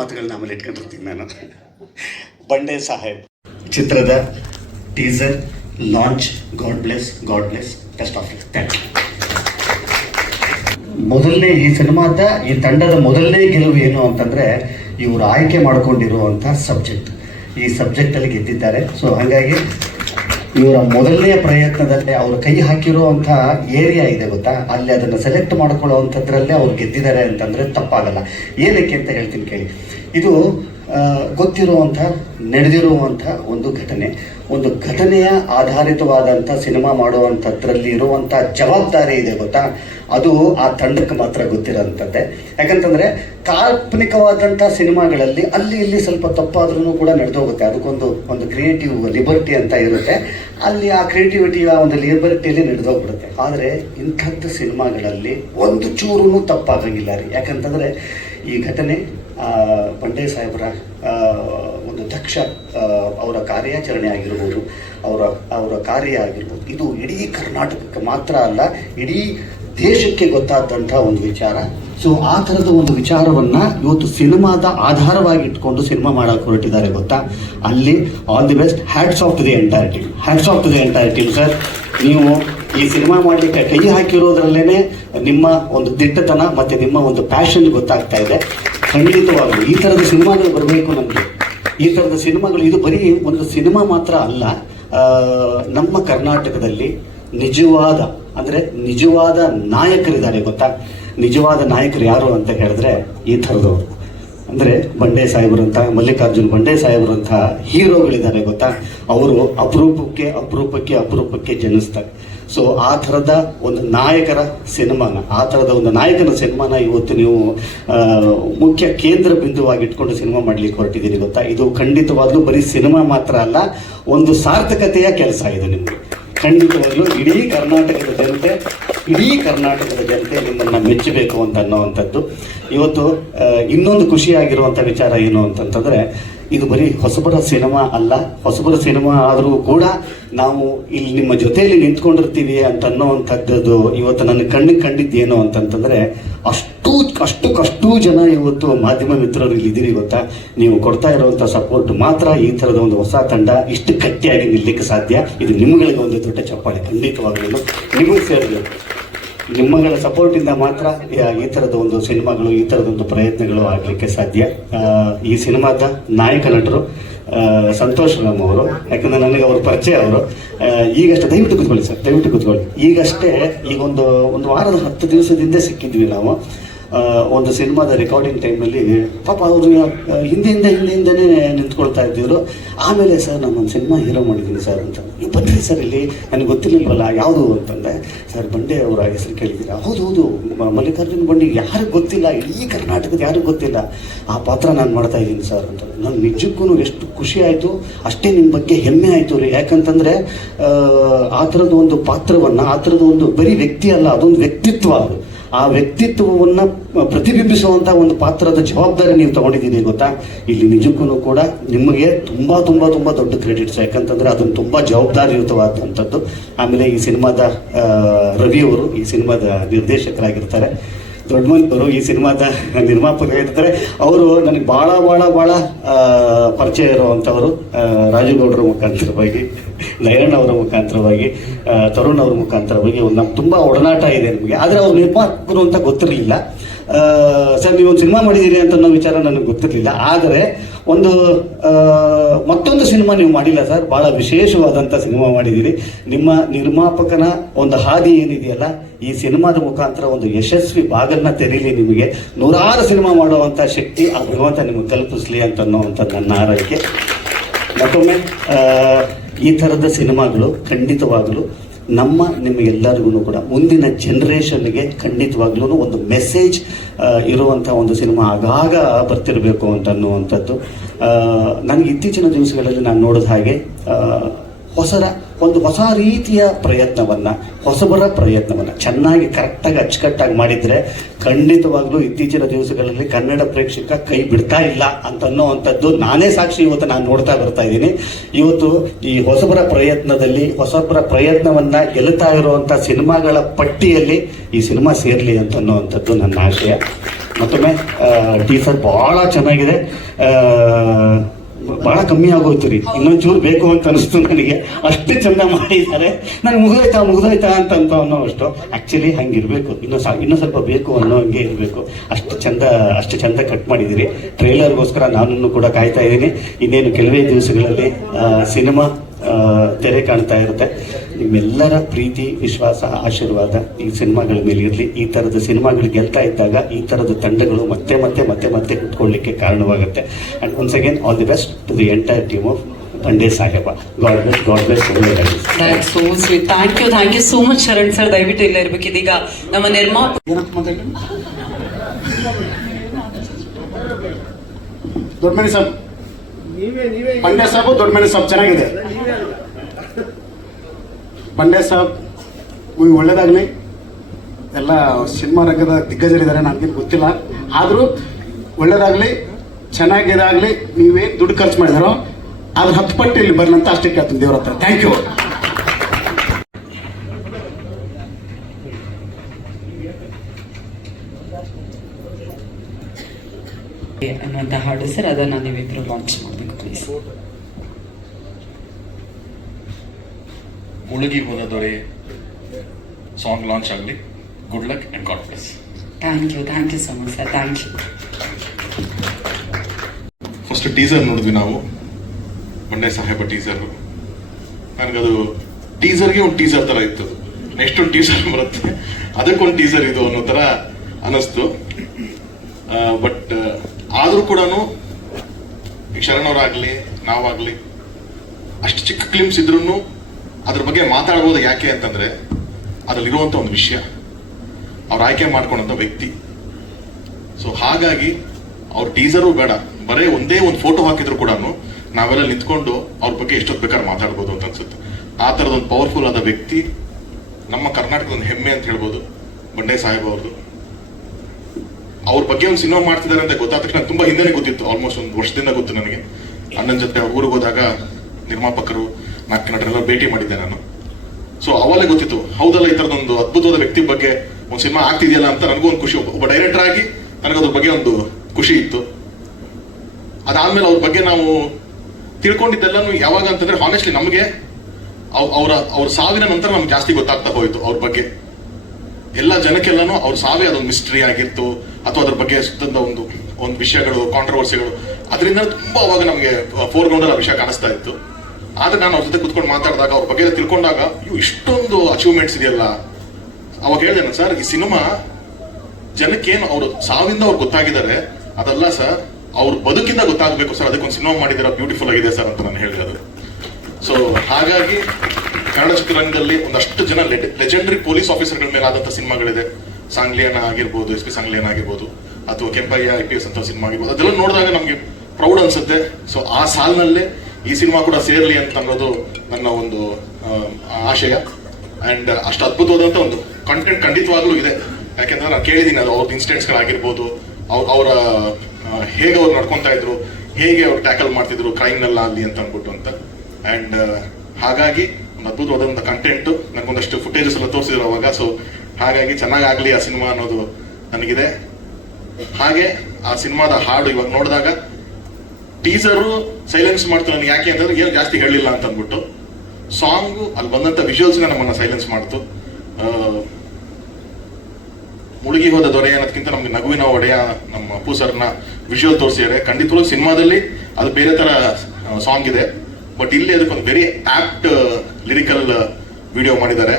ಮಾತುಗಳನ್ನ ಆಮೇಲೆ ಇಟ್ಕೊಂಡಿರ್ತೀನಿ ನಾನು. ಬಂಡೆ ಸಾಹೇಬ್. ಚಿತ್ರದ teaser launch God bless God bless best of thank ಮೊದಲನೇ ಈ ಸಿನಿಮಾದ ಈ ತಂಡದ ಮೊದಲನೇ ಗೆಲುವು ಏನು ಅಂತಂದ್ರೆ ಇವರು ಆಯ್ಕೆ ಮಾಡಿಕೊಂಡಿರುವಂಥ ಸಬ್ಜೆಕ್ಟ್ ಈ ಸಬ್ಜೆಕ್ಟಲ್ಲಿ ಗೆದ್ದಿದ್ದಾರೆ. ಸೊ ಹಾಗಾಗಿ ಇವರ ಮೊದಲನೇ ಪ್ರಯತ್ನದಲ್ಲಿ ಅವರು ಕೈ ಹಾಕಿರುವಂಥ ಏರಿಯಾ ಇದೆ ಗೊತ್ತಾ? ಅಲ್ಲಿ ಅದನ್ನು ಸೆಲೆಕ್ಟ್ ಮಾಡ್ಕೊಳ್ಳೋವಂಥದ್ರಲ್ಲೇ ಅವ್ರು ಗೆದ್ದಿದ್ದಾರೆ ಅಂತಂದರೆ ತಪ್ಪಾಗಲ್ಲ. ಏನಕ್ಕೆ ಅಂತ ಹೇಳ್ತೀನಿ ಕೇಳಿ. ಇದು ಗೊತ್ತಿರುವಂಥ, ನಡೆದಿರುವಂಥ ಒಂದು ಘಟನೆ. ಒಂದು ಘಟನೆಯ ಆಧಾರಿತವಾದಂಥ ಸಿನಿಮಾ ಮಾಡುವಂಥದ್ರಲ್ಲಿ ಇರುವಂಥ ಜವಾಬ್ದಾರಿ ಇದೆ ಗೊತ್ತಾ? ಅದು ಆ ತಂಡಕ್ಕೆ ಮಾತ್ರ ಗೊತ್ತಿರೋಂಥದ್ದೇ ಯಾಕಂತಂದರೆ ಕಾಲ್ಪನಿಕವಾದಂಥ ಸಿನಿಮಾಗಳಲ್ಲಿ ಅಲ್ಲಿ ಇಲ್ಲಿ ಸ್ವಲ್ಪ ತಪ್ಪಾದ್ರೂ ಕೂಡ ನಡೆದೋಗುತ್ತೆ. ಅದಕ್ಕೊಂದು ಒಂದು ಕ್ರಿಯೇಟಿವ್ ಲಿಬರ್ಟಿ ಅಂತ ಇರುತ್ತೆ. ಅಲ್ಲಿ ಆ ಕ್ರಿಯೇಟಿವಿಟಿಯ ಒಂದು ಲಿಬರ್ಟಿಯಲ್ಲಿ ನಡೆದೋಗ್ಬಿಡುತ್ತೆ. ಆದರೆ ಇಂಥದ್ದು ಸಿನಿಮಾಗಳಲ್ಲಿ ಒಂದು ಚೂರು ತಪ್ಪಾಗಂಗಿಲ್ಲ ರೀ. ಯಾಕಂತಂದರೆ ಈ ಘಟನೆ ಆ, ಬಂಡೆ ಸಾಹೇಬರ ಆ, ಒಂದು ದಕ್ಷ ಅವರ ಕಾರ್ಯಾಚರಣೆ ಆಗಿರ್ಬೋದು ಅವರ ಅವರ ಕಾರ್ಯ ಆಗಿರ್ಬೋದು ಇದು ಇಡೀ ಕರ್ನಾಟಕಕ್ಕೆ ಮಾತ್ರ ಅಲ್ಲ ಇಡೀ ದೇಶಕ್ಕೆ ಗೊತ್ತಾದಂಥ ಒಂದು ವಿಚಾರ. ಸೊ ಆ ಥರದ ಒಂದು ವಿಚಾರವನ್ನ ಇವತ್ತು ಸಿನಿಮಾದ ಆಧಾರವಾಗಿ ಇಟ್ಕೊಂಡು ಸಿನಿಮಾ ಮಾಡಕ್ಕೆ ಹೊರಟಿದ್ದಾರೆ ಗೊತ್ತಾ? ಅಲ್ಲಿ all the best hats off to the entire team hats off to the entire team sir ನೀವು ಈ ಸಿನಿಮಾ ಮಾಡಲಿಕ್ಕೆ ಕೈ ಹಾಕಿರೋದ್ರಲ್ಲೇ ನಿಮ್ಮ ಒಂದು ದಿಟ್ಟತನ ಮತ್ತು ನಿಮ್ಮ ಒಂದು ಪ್ಯಾಷನ್ ಗೊತ್ತಾಗ್ತಾ ಇದೆ. ಖಂಡಿತವಾಗಲು ಈ ಥರದ ಸಿನಿಮಾಗಳು ಬರಬೇಕು ನಮಗೆ. ಈ ಥರದ ಸಿನಿಮಾಗಳು, ಇದು ಬರೀ ಒಂದು ಸಿನಿಮಾ ಮಾತ್ರ ಅಲ್ಲ ನಮ್ಮ ಕರ್ನಾಟಕದಲ್ಲಿ ನಿಜವಾದ ಅಂದರೆ ನಿಜವಾದ ನಾಯಕರಿದ್ದಾರೆ ಗೊತ್ತಾ? ನಿಜವಾದ ನಾಯಕರು ಯಾರು ಅಂತ ಹೇಳಿದ್ರೆ ಈ ಥರದವರು. ಅಂದರೆ ಬಂಡೆ ಸಾಹೇಬರಂತ ಮಲ್ಲಿಕಾರ್ಜುನ್ ಬಂಡೆ ಸಾಹೇಬರಂತ ಹೀರೋಗಳಿದ್ದಾರೆ ಗೊತ್ತಾ? ಅವರು ಅಪರೂಪಕ್ಕೆ ಅಪರೂಪಕ್ಕೆ ಅಪರೂಪಕ್ಕೆ ಜನಿಸ್ತಾರೆ. ಸೊ ಆ ಥರದ ಒಂದು ನಾಯಕರ ಸಿನಿಮಾನ, ಆ ಥರದ ಒಂದು ನಾಯಕನ ಸಿನಿಮಾನ ಇವತ್ತು ನೀವು ಮುಖ್ಯ ಕೇಂದ್ರ ಬಿಂದುವಾಗಿ ಇಟ್ಕೊಂಡು ಸಿನಿಮಾ ಮಾಡ್ಲಿಕ್ಕೆ ಹೊರಟಿದ್ದೀರಿ ಗೊತ್ತಾ? ಇದು ಖಂಡಿತವಾಗ್ಲೂ ಬರೀ ಸಿನಿಮಾ ಮಾತ್ರ ಅಲ್ಲ, ಒಂದು ಸಾರ್ಥಕತೆಯ ಕೆಲಸ ಇದು ನಿಮಗೆ ಖಂಡಿತವಾಗ್ಲೂ ಇಡೀ ಕರ್ನಾಟಕದ ಜನತೆ, ಇಡೀ ಕರ್ನಾಟಕದ ಜನತೆ ನಿಮ್ಮನ್ನು ಮೆಚ್ಚಬೇಕು ಅಂತ ಅನ್ನೋವಂಥದ್ದು. ಇವತ್ತು ಇನ್ನೊಂದು ಖುಷಿಯಾಗಿರುವಂಥ ವಿಚಾರ ಏನು ಅಂತಂತಂದ್ರೆ ಇದು ಬರೀ ಹೊಸಬರ ಸಿನಿಮಾ ಅಲ್ಲ, ಹೊಸಬರ ಸಿನಿಮಾ ಆದರೂ ಕೂಡ ನಾವು ಇಲ್ಲಿ ನಿಮ್ಮ ಜೊತೆಯಲ್ಲಿ ನಿಂತ್ಕೊಂಡಿರ್ತೀವಿ ಅಂತ ಅನ್ನೋವಂಥದ್ದು ಇವತ್ತು ನನ್ನ ಕಣ್ಣಿಗೆ ಕಂಡಿದ್ದೇನು ಅಂತಂತಂದ್ರೆ ಅಷ್ಟು ಅಷ್ಟು ಜನ ಇವತ್ತು ಮಾಧ್ಯಮ ಮಿತ್ರರು ಇಲ್ಲಿ ಇದ್ದೀರಿ ಗೊತ್ತಾ? ನೀವು ಕೊಡ್ತಾ ಇರುವಂಥ ಸಪೋರ್ಟ್ ಮಾತ್ರ ಈ ಥರದ ಒಂದು ಹೊಸ ತಂಡ ಇಷ್ಟು ಗಟ್ಟಿಯಾಗಿ ನಿಲ್ಲಕ್ಕೆ ಸಾಧ್ಯ. ಇದು ನಿಮ್ಗಳಿಗೆ ಒಂದು ದೊಡ್ಡ ಚಪ್ಪಾಳೆ. ಖಂಡಿತವಾಗಲೂ ನಿಮಗೆ ಸೇರಬೇಕು ನಿಮ್ಮಗಳ ಸಪೋರ್ಟಿಂದ ಮಾತ್ರ ಈ- ಥರದ ಒಂದು ಸಿನಿಮಾಗಳು, ಈ ಥರದ ಒಂದು ಪ್ರಯತ್ನಗಳು ಆಗಲಿಕ್ಕೆ ಸಾಧ್ಯ. ಈ ಸಿನಿಮಾದ ನಾಯಕ ನಟರು ಸಂತೋಷ್ ರಾಮ್ ಅವರು, ಯಾಕಂದ್ರೆ ನನಗೆ ಅವ್ರ ಪರಿಚಯ ಅವರು. ಈಗಷ್ಟೇ ದಯವಿಟ್ಟು ಕೂತ್ಕೊಳ್ಳಿ ಸರ್, ದಯವಿಟ್ಟು ಕೂತ್ಕೊಳ್ಳಿ. ಈಗಷ್ಟೇ ಈಗ ಒಂದು ವಾರದ ಹತ್ತು ದಿವಸದಿಂದ ಸಿಕ್ಕಿದ್ವಿ ನಾವು. ಒಂದು ಸಿನಿಮಾದ ರೆಕಾರ್ಡಿಂಗ್ ಟೈಮಲ್ಲಿ ಪಾಪ ಅವರು ಹಿಂದೆಯಿಂದ ಹಿಂದೆಯಿಂದನೇ ನಿಂತ್ಕೊಳ್ತಾ ಇದ್ದಿದ್ರು. ಆಮೇಲೆ ಸರ್ ನಾನು ಒಂದು ಸಿನಿಮಾ ಹೀರೋ ಮಾಡಿದ್ದೀನಿ ಸರ್ ಅಂತ. ನೀವು ಬನ್ನಿರಿ ಸರ್ ಇಲ್ಲಿ? ನನಗೆ ಗೊತ್ತಿರಲಿಲ್ವಲ್ಲ, ಯಾವುದು ಅಂತಂದೆ. ಸರ್ ಬಂಡೆ ಅವರ ಹೆಸರು ಕೇಳಿದ್ದೀರಾ ಹೌದು ಹೌದು. ಮಲ್ಲಿಕಾರ್ಜುನ ಬಂಡಿ ಯಾರಿಗೂ ಗೊತ್ತಿಲ್ಲ, ಇಡೀ ಕರ್ನಾಟಕದ ಯಾರಿಗೂ ಗೊತ್ತಿಲ್ಲ. ಆ ಪಾತ್ರ ನಾನು ಮಾಡ್ತಾ ಇದ್ದೀನಿ ಸರ್ ಅಂತ. ನಾನು ನಿಜಕ್ಕೂ ಎಷ್ಟು ಖುಷಿ ಆಯಿತು, ಅಷ್ಟೇ ನಿಮ್ಮ ಬಗ್ಗೆ ಹೆಮ್ಮೆ ಆಯಿತು ರೀ. ಯಾಕಂತಂದರೆ ಆ ಥರದ ಒಂದು ಪಾತ್ರವನ್ನು, ಆ ಥರದ ಒಂದು ಬರೀ ವ್ಯಕ್ತಿ ಅಲ್ಲ, ಅದೊಂದು ವ್ಯಕ್ತಿತ್ವ ಅದು. ಆ ವ್ಯಕ್ತಿತ್ವವನ್ನ ಪ್ರತಿಬಿಂಬಿಸುವಂತ ಒಂದು ಪಾತ್ರದ ಜವಾಬ್ದಾರಿ ನೀವು ತಗೊಂಡಿದ್ದೀನಿ ಗೊತ್ತಾ? ಇಲ್ಲಿ ನಿಜಕ್ಕೂ ಕೂಡ ನಿಮಗೆ ತುಂಬಾ ತುಂಬಾ ತುಂಬಾ ದೊಡ್ಡ ಕ್ರೆಡಿಟ್ಸ್ ಯಾಕಂತಂದ್ರೆ ಅದನ್ನು ತುಂಬಾ ಜವಾಬ್ದಾರಿಯುತವಾದಂಥದ್ದು. ಆಮೇಲೆ ಈ ಸಿನಿಮಾದ ರವಿಯವರು ಈ ಸಿನಿಮಾದ ನಿರ್ದೇಶಕರಾಗಿರ್ತಾರೆ. ದೊಡ್ಡಮನಿ ಅವರು ಈ ಸಿನಿಮಾದ ನಿರ್ಮಾಪಕರಾಗಿರ್ತಾರೆ. ಅವರು ನನಗೆ ಭಾಳ ಭಾಳ ಭಾಳ ಪರಿಚಯ ಇರುವಂಥವರು ರಾಜುಗೌಡರ ಮುಖಾಂತರವಾಗಿ. ನಯಣ್ಣ ಅವರ ಮುಖಾಂತರವಾಗಿ ತರುಣ್ ಅವರ ಮುಖಾಂತರವಾಗಿ ಒಂದು ನಮ್ಗೆ ತುಂಬ ಒಡನಾಟ ಇದೆ ನಮಗೆ. ಆದರೆ ಅವ್ರು ನಿರ್ಮಾಪಕರು ಅಂತ ಗೊತ್ತಿರಲಿಲ್ಲ. ಸರ್ ನೀವು ಒಂದು ಸಿನಿಮಾ ಮಾಡಿದ್ದೀರಿ ಅಂತ ಅನ್ನೋ ವಿಚಾರ ನನಗೆ ಗೊತ್ತಿರಲಿಲ್ಲ. ಆದರೆ ಒಂದು ಮತ್ತೊಂದು ಸಿನಿಮಾ ನೀವು ಮಾಡಿಲ್ಲ ಸರ್. ಭಾಳ ವಿಶೇಷವಾದಂಥ ಸಿನಿಮಾ ಮಾಡಿದ್ದೀರಿ. ನಿಮ್ಮ ನಿರ್ಮಾಪಕನ ಒಂದು ಹಾದಿ ಏನಿದೆಯಲ್ಲ, ಈ ಸಿನಿಮಾದ ಮುಖಾಂತರ ಒಂದು ಯಶಸ್ವಿ ಬಾಗಲನ್ನ ತೆರೀಲಿ ನಿಮಗೆ. ನೂರಾರು ಸಿನಿಮಾ ಮಾಡುವಂಥ ಶಕ್ತಿ ಆ ಭಗವಂತ ನಿಮಗೆ ತಲುಪಿಸ್ಲಿ ಅಂತ ಅನ್ನೋವಂಥದ್ದು ನನ್ನ ಆರೈಕೆ ಮತ್ತೊಮ್ಮೆ ಈ ಥರದ ಸಿನಿಮಾಗಳು ಖಂಡಿತವಾಗಲೂ ನಮ್ಮ ನಿಮಗೆಲ್ಲರಿಗೂ ಕೂಡ ಮುಂದಿನ ಜನರೇಷನ್ಗೆ ಖಂಡಿತವಾಗ್ಲೂ ಒಂದು ಮೆಸೇಜ್ ಇರುವಂಥ ಒಂದು ಸಿನಿಮಾ ಆಗಾಗ ಬರ್ತಿರಬೇಕು ಅಂತ ಅನ್ನುವಂಥದ್ದು. ನನಗೆ ಇತ್ತೀಚಿನ ದಿವಸಗಳಲ್ಲಿ ನಾನು ನೋಡಿದ ಹಾಗೆ ಹೊಸರ ಒಂದು ಹೊಸ ರೀತಿಯ ಪ್ರಯತ್ನವನ್ನ, ಹೊಸಬರ ಪ್ರಯತ್ನವನ್ನ, ಚೆನ್ನಾಗಿ ಕರೆಕ್ಟಾಗಿ ಅಚ್ಚುಕಟ್ಟಾಗಿ ಮಾಡಿದ್ರೆ ಖಂಡಿತವಾಗ್ಲೂ ಇತ್ತೀಚಿನ ದಿವಸಗಳಲ್ಲಿ ಕನ್ನಡ ಪ್ರೇಕ್ಷಕ ಕೈ ಬಿಡ್ತಾ ಇಲ್ಲ ಅಂತ ಅನ್ನೋವಂಥದ್ದು ನಾನೇ ಸಾಕ್ಷಿ. ಇವತ್ತು ನಾನು ನೋಡ್ತಾ ಬರ್ತಾ ಇದ್ದೀನಿ. ಇವತ್ತು ಈ ಹೊಸಬರ ಪ್ರಯತ್ನದಲ್ಲಿ, ಹೊಸಬರ ಪ್ರಯತ್ನವನ್ನ ಗೆಲ್ತಾ ಇರುವಂತ ಸಿನಿಮಾಗಳ ಪಟ್ಟಿಯಲ್ಲಿ ಈ ಸಿನಿಮಾ ಸೇರ್ಲಿ ಅಂತ ಅನ್ನೋವಂಥದ್ದು ನನ್ನ ಆಶಯ. ಮತ್ತೊಮ್ಮೆ ಟೀಸರ್ ಭಾಳ ಚೆನ್ನಾಗಿದೆ. ಭಾಳ ಕಮ್ಮಿ ಆಗೋಯ್ತು ರೀ. ಇನ್ನೊಂಚೂರು ಬೇಕು ಅಂತ ಅನಿಸ್ತು ನನಗೆ. ಅಷ್ಟು ಚಂದ ಮಾಡಿದ್ದಾರೆ. ನನಗೆ ಮುಗಿದೋಯ್ತಾ ಮುಗಿದೋಯ್ತಾ ಅಂತ ಅಂತ ಅನ್ನೋ ಅಷ್ಟು. ಆ್ಯಕ್ಚುಲಿ ಹಂಗಿರಬೇಕು. ಇನ್ನೂ ಸ, ಇನ್ನೂ ಸ್ವಲ್ಪ ಬೇಕು ಅನ್ನೋ ಹಂಗೆ ಇರಬೇಕು. ಅಷ್ಟು ಚಂದ ಅಷ್ಟು ಚಂದ ಕಟ್ ಮಾಡಿದ್ದೀರಿ. ಟ್ರೈಲರ್ಗೋಸ್ಕರ ನಾನು ಕೂಡ ಕಾಯ್ತಾ ಇದ್ದೀನಿ. ಇನ್ನೇನು ಕೆಲವೇ ದಿವಸಗಳಲ್ಲಿ ಸಿನಿಮಾ ತೆರೆ ಕಾಣ್ತಾ ಇರುತ್ತೆ. ನಿಮ್ಮೆಲ್ಲರ ಪ್ರೀತಿ ವಿಶ್ವಾಸ ಆಶೀರ್ವಾದ ಈ ಸಿನಿಮಾಗಳ ಮೇಲೆ ಇರಲಿ. ಈ ಥರದ ಸಿನಿಮಾಗಳು ಗೆಲ್ತಾ ಇದ್ದಾಗ ಈ ಥರದ ತಂಡಗಳು ಮತ್ತೆ ಮತ್ತೆ ಮತ್ತೆ ಮತ್ತೆ ಕುತ್ಕೊಳ್ಳಿಕ್ಕೆ ಕಾರಣವಾಗುತ್ತೆ. And once again all the best to the entire team of Bande Saheba god best god bless that's so sweet thank you thank you so much Sharan sir ದಯವಿಟ್ಟು ಇಲ್ಲೇ ಇರ್ಬೇಕು. ಇದೀಗ ನಮ್ಮ ನಿರ್ಮಾಪ ಏನಂತ ಮಾತಾಡಿ ದೊಡ್ಡಮನೆ ಸಾಬ್ ಬಂಡೆ ಸಾಬು ದೊಡ್ಡಮನೆ ಸಾಬ್. ಚೆನ್ನಾಗಿದೆ. ಬಂಡೆ ಸಾಬ್ ಮೂವಿ ಒಳ್ಳೇದಾಗಲಿ. ಎಲ್ಲ ಸಿನಿಮಾ ರಂಗದ ದಿಗ್ಗಜರಿದ್ದಾರೆ, ನನಗೇನು ಗೊತ್ತಿಲ್ಲ. ಆದರೂ ಒಳ್ಳೇದಾಗಲಿ, ಚೆನ್ನಾಗಿದಾಗಲಿ ನೀವೇನು ದುಡ್ಡು ಖರ್ಚು ಮಾಡಿದಾರೋ ಅದ್ರ ಹತ್ತು ಪಟ್ಟು ಇಲ್ಲಿ ಬರಲಿ ಅಂತ ಅಷ್ಟೇ ಕೇಳ್ತೀನಿ ದೇವ್ರ ಹತ್ರ. ಥ್ಯಾಂಕ್ ಯು ಅನ್ನುವಂಥ ಹಾಡು ಸರ್, ಅದನ್ನ ನೀವಿಬ್ರು ಲಾಂಚ್ ಮಾಡಬೇಕು ಪ್ಲೀಸ್ ಮುಳುಗಿ ಹೋದ ದೊರೆ ಸಾಂಗ್ ಲಾಂಚ್ ಆಗಲಿ. Good luck and god bless thank you thank you so much sir thank you first teaser ನೋಡಿದ್ವಿ ನಾವು. ಬಂಡೆ ಸಾಹೇಬ ಟೀಸರ್ ನನಗದು ಟೀಸರ್ಗೆ ಒಂದು ಟೀಸರ್ ಥರ ಇತ್ತು. ನೆಕ್ಸ್ಟ್ ಒಂದು ಟೀಸರ್ ಬರುತ್ತೆ. ಅದಕ್ಕೊಂದು ಟೀಸರ್ ಇದು ಅನ್ನೋ ಥರ ಅನಿಸ್ತು. ಬಟ್ ಆದರೂ ಕೂಡ ಶರಣವರಾಗಲಿ ನಾವಾಗ್ಲಿ ಅಷ್ಟು ಚಿಕ್ಕ ಕ್ಲಿಮ್ಸ್ ಇದ್ರೂ ಅದ್ರ ಬಗ್ಗೆ ಮಾತಾಡ್ಬೋದು ಯಾಕೆ ಅಂತಂದ್ರೆ ಅದ್ರಲ್ಲಿರುವಂತ ಒಂದು ವಿಷಯ. ಅವ್ರು ಆಯ್ಕೆ ಮಾಡ್ಕೊಂಡಂತ ವ್ಯಕ್ತಿ. ಸೊ ಹಾಗಾಗಿ ಅವ್ರ ಟೀಸರು ಬೇಡ. ಬರೇ ಒಂದೇ ಒಂದು ಫೋಟೋ ಹಾಕಿದ್ರು ಕೂಡ ನಾವೆಲ್ಲ ನಿಂತ್ಕೊಂಡು ಅವ್ರ ಬಗ್ಗೆ ಎಷ್ಟೊತ್ತು ಬೇಕಾದ್ರೆ ಮಾತಾಡ್ಬೋದು ಅಂತ ಅನ್ಸುತ್ತೆ. ಆ ಥರದ ಒಂದು ಪವರ್ಫುಲ್ ಆದ ವ್ಯಕ್ತಿ ನಮ್ಮ ಕರ್ನಾಟಕದ ಒಂದು ಹೆಮ್ಮೆ ಅಂತ ಹೇಳ್ಬೋದು. ಬಂಡೆ ಸಾಹೇಬ್ ಅವ್ರದ್ದು ಅವ್ರ ಬಗ್ಗೆ ಒಂದು ಸಿನಿಮಾ ಮಾಡ್ತಿದ್ದಾರೆ ಅಂತ ಗೊತ್ತಾದ ತಕ್ಷಣ ತುಂಬಾ ಹಿಂದೆನೇ ಗೊತ್ತಿತ್ತು. ಆಲ್ಮೋಸ್ಟ್ ಒಂದು ವರ್ಷದಿಂದ ಗೊತ್ತು ನನಗೆ. ಅಣ್ಣನ ಜೊತೆ ಊರಿಗೆ ಹೋದಾಗ ನಿರ್ಮಾಪಕರು ನಾಲ್ಕು ನಟರೆಲ್ಲ ಭೇಟಿ ಮಾಡಿದ್ದೆ ನಾನು. ಸೊ ಅವಾಗಲೇ ಗೊತ್ತಿತ್ತು, ಹೌದಲ್ಲ, ಈ ತರದೊಂದು ಅದ್ಭುತವಾದ ವ್ಯಕ್ತಿ ಬಗ್ಗೆ ಒಂದು ಸಿನಿಮಾ ಆಗ್ತಿದೆಯಲ್ಲ ಅಂತ ನನಗೂ ಒಂದು ಖುಷಿ. ಒಬ್ಬ ಡೈರೆಕ್ಟರ್ ಆಗಿ ನನಗೆ ಅದ್ರ ಬಗ್ಗೆ ಒಂದು ಖುಷಿ ಇತ್ತು. ಅದಾದ್ಮೇಲೆ ಅವ್ರ ಬಗ್ಗೆ ನಾವು ತಿಳ್ಕೊಂಡಿದ್ದೆಲ್ಲನೂ ಯಾವಾಗ ಅಂತಂದ್ರೆ ಹಾನೆಸ್ಟ್ಲಿ ನಮಗೆ ಅವರ, ಅವ್ರ ಸಾವಿನ ನಂತರ ನಮ್ಗೆ ಜಾಸ್ತಿ ಗೊತ್ತಾಗ್ತಾ ಹೋಯ್ತು ಅವ್ರ ಬಗ್ಗೆ. ಎಲ್ಲ ಜನಕ್ಕೆಲ್ಲನೂ ಅವ್ರ ಸಾವೇ ಅದೊಂದು ಮಿಸ್ಟ್ರಿ ಆಗಿತ್ತು, ಅಥವಾ ಅದ್ರ ಬಗ್ಗೆ ಸುತ್ತದ ಒಂದು ಒಂದು ವಿಷಯಗಳು ಕಾಂಟ್ರವರ್ಸಿಗಳು ಅದರಿಂದ ತುಂಬಾ ಅವಾಗ ನಮಗೆ ಫೋರ್ ಗ್ರೌಂಡ್ ಆ ವಿಷಯ ಕಾಣಿಸ್ತಾ ಇತ್ತು. ಆದ್ರೆ ನಾನು ಅವ್ರ ಜೊತೆ ಕುತ್ಕೊಂಡು ಮಾತಾಡಿದಾಗ ಅವ್ರ ಬಗ್ಗೆ ತಿಳ್ಕೊಂಡಾಗ ಇವು ಇಷ್ಟೊಂದು ಅಚೀವ್ಮೆಂಟ್ಸ್ ಇದೆಯಲ್ಲ. ಅವಾಗ ಹೇಳಿದೆ ಸರ್, ಈ ಸಿನಿಮಾ ಜನಕ್ಕೇನು ಅವರು ಸಾವಿಂದ ಅವ್ರು ಗೊತ್ತಾಗಿದ್ದಾರೆ. ಅದಲ್ಲ, ಸರ್, ಅವ್ರ ಬದುಕಿಂದ ಗೊತ್ತಾಗಬೇಕು, ಸರ್, ಅದಕ್ಕೊಂದು ಸಿನಿಮಾ ಮಾಡಿದಿರ ಬ್ಯೂಟಿಫುಲ್ ಆಗಿದೆ, ಸರ್, ಅಂತ ನಾನು ಹೇಳಿದ್ರೆ ಸೊ ಹಾಗಾಗಿ ಕನ್ನಡ ಚಿತ್ರರಂಗದಲ್ಲಿ ಒಂದಷ್ಟು ಜನ ಲೆಜೆಂಡರಿ ಪೊಲೀಸ್ ಆಫೀಸರ್ಗಳ ಮೇಲೆ ಆದಂತ ಸಿನಿಮಾಗಳಿದೆ. ಸಾಂಗ್ಲಿಯನ ಆಗಿರ್ಬೋದು, ಎಸ್ ಪಿ ಸಾಂಗ್ಲಿಯನ್ ಆಗಿರ್ಬೋದು, ಅಥವಾ ಕೆಂಪಯ್ಯ, ಐ ಪಿ ಎಸ್ ಅಂತ ಸಿನಿಮಾ ಆಗಿರ್ಬೋದು, ಅದೆಲ್ಲ ನೋಡಿದಾಗ ನಮಗೆ ಪ್ರೌಡ್ ಅನ್ಸುತ್ತೆ. ಸೊ ಆ ಸಾಲಿನಲ್ಲೇ ಈ ಸಿನಿಮಾ ಕೂಡ ಸೇರ್ಲಿ ಅಂತ ಅನ್ನೋದು ನನ್ನ ಒಂದು ಆಶಯ. ಅಂಡ್ ಅಷ್ಟು ಅದ್ಭುತವಾದಂತ ಒಂದು ಕಂಟೆಂಟ್ ಖಂಡಿತವಾಗ್ಲೂ ಇದೆ. ಯಾಕೆಂದ್ರೆ ನಾನು ಕೇಳಿದ್ದೀನಿ ಅದು ಅವ್ರ ಇನ್ಸಿಡೆಂಟ್ಸ್ಗಳಾಗಿರ್ಬೋದು ಅವ್ರ, ಅವರ ಹೇಗೆ ಅವ್ರು ನಡ್ಕೊತಾ ಇದ್ರು, ಹೇಗೆ ಅವ್ರು ಟ್ಯಾಕಲ್ ಮಾಡ್ತಿದ್ರು ಕ್ರೈಮ್ನೆಲ್ಲ ಅಲ್ಲಿ ಅಂತ ಅಂದ್ಬಿಟ್ಟು ಅಂತ. ಅಂಡ್ ಹಾಗಾಗಿ ಒಂದು ಅದ್ಭುತವಾದಂಥ ಕಂಟೆಂಟ್ ನನಗೊಂದಷ್ಟು ಫುಟೇಜಸ್ ಎಲ್ಲ ತೋರಿಸಿದ್ರು ಅವಾಗ. ಸೊ ಹಾಗಾಗಿ ಚೆನ್ನಾಗಾಗ್ಲಿ ಆ ಸಿನಿಮಾ ಅನ್ನೋದು ನನಗಿದೆ. ಹಾಗೆ ಆ ಸಿನಿಮಾದ ಹಾಡು ಇವಾಗ ನೋಡಿದಾಗ ಟೀಸರು ಸೈಲೆನ್ಸ್ ಮಾಡ್ತು ನನಗೆ. ಯಾಕೆ ಅಂತಂದ್ರೆ ಏನು ಜಾಸ್ತಿ ಹೇಳಲಿಲ್ಲ ಅಂತ ಅಂದ್ಬಿಟ್ಟು ಸಾಂಗ್ ಅಲ್ಲಿ ಬಂದಂತ ವಿಜುವಲ್ಸ್ ನಮ್ಮನ್ನು ಸೈಲೆನ್ಸ್ ಮಾಡ್ತು. ಮುಳುಗಿ ಹೋದ ದೊರೆ ಅನ್ನೋದಕ್ಕಿಂತ ನಮ್ಗೆ ನಗುವಿನ ಒಡೆಯ ನಮ್ಮ ಅಪ್ಪು ಸರ್ನ ವಿಜುವಲ್ ತೋರಿಸಿದ್ದಾರೆ ಖಂಡಿತವಾಗ್ಲೂ ಸಿನಿಮಾದಲ್ಲಿ ಅದು ಬೇರೆ ತರ ಸಾಂಗ್ ಇದೆ. ಬಟ್ ಇಲ್ಲಿ ಅದಕ್ಕೊಂದು ವೆರಿ ಆಪ್ಟ್ ಲಿರಿಕಲ್ ವಿಡಿಯೋ ಮಾಡಿದ್ದಾರೆ.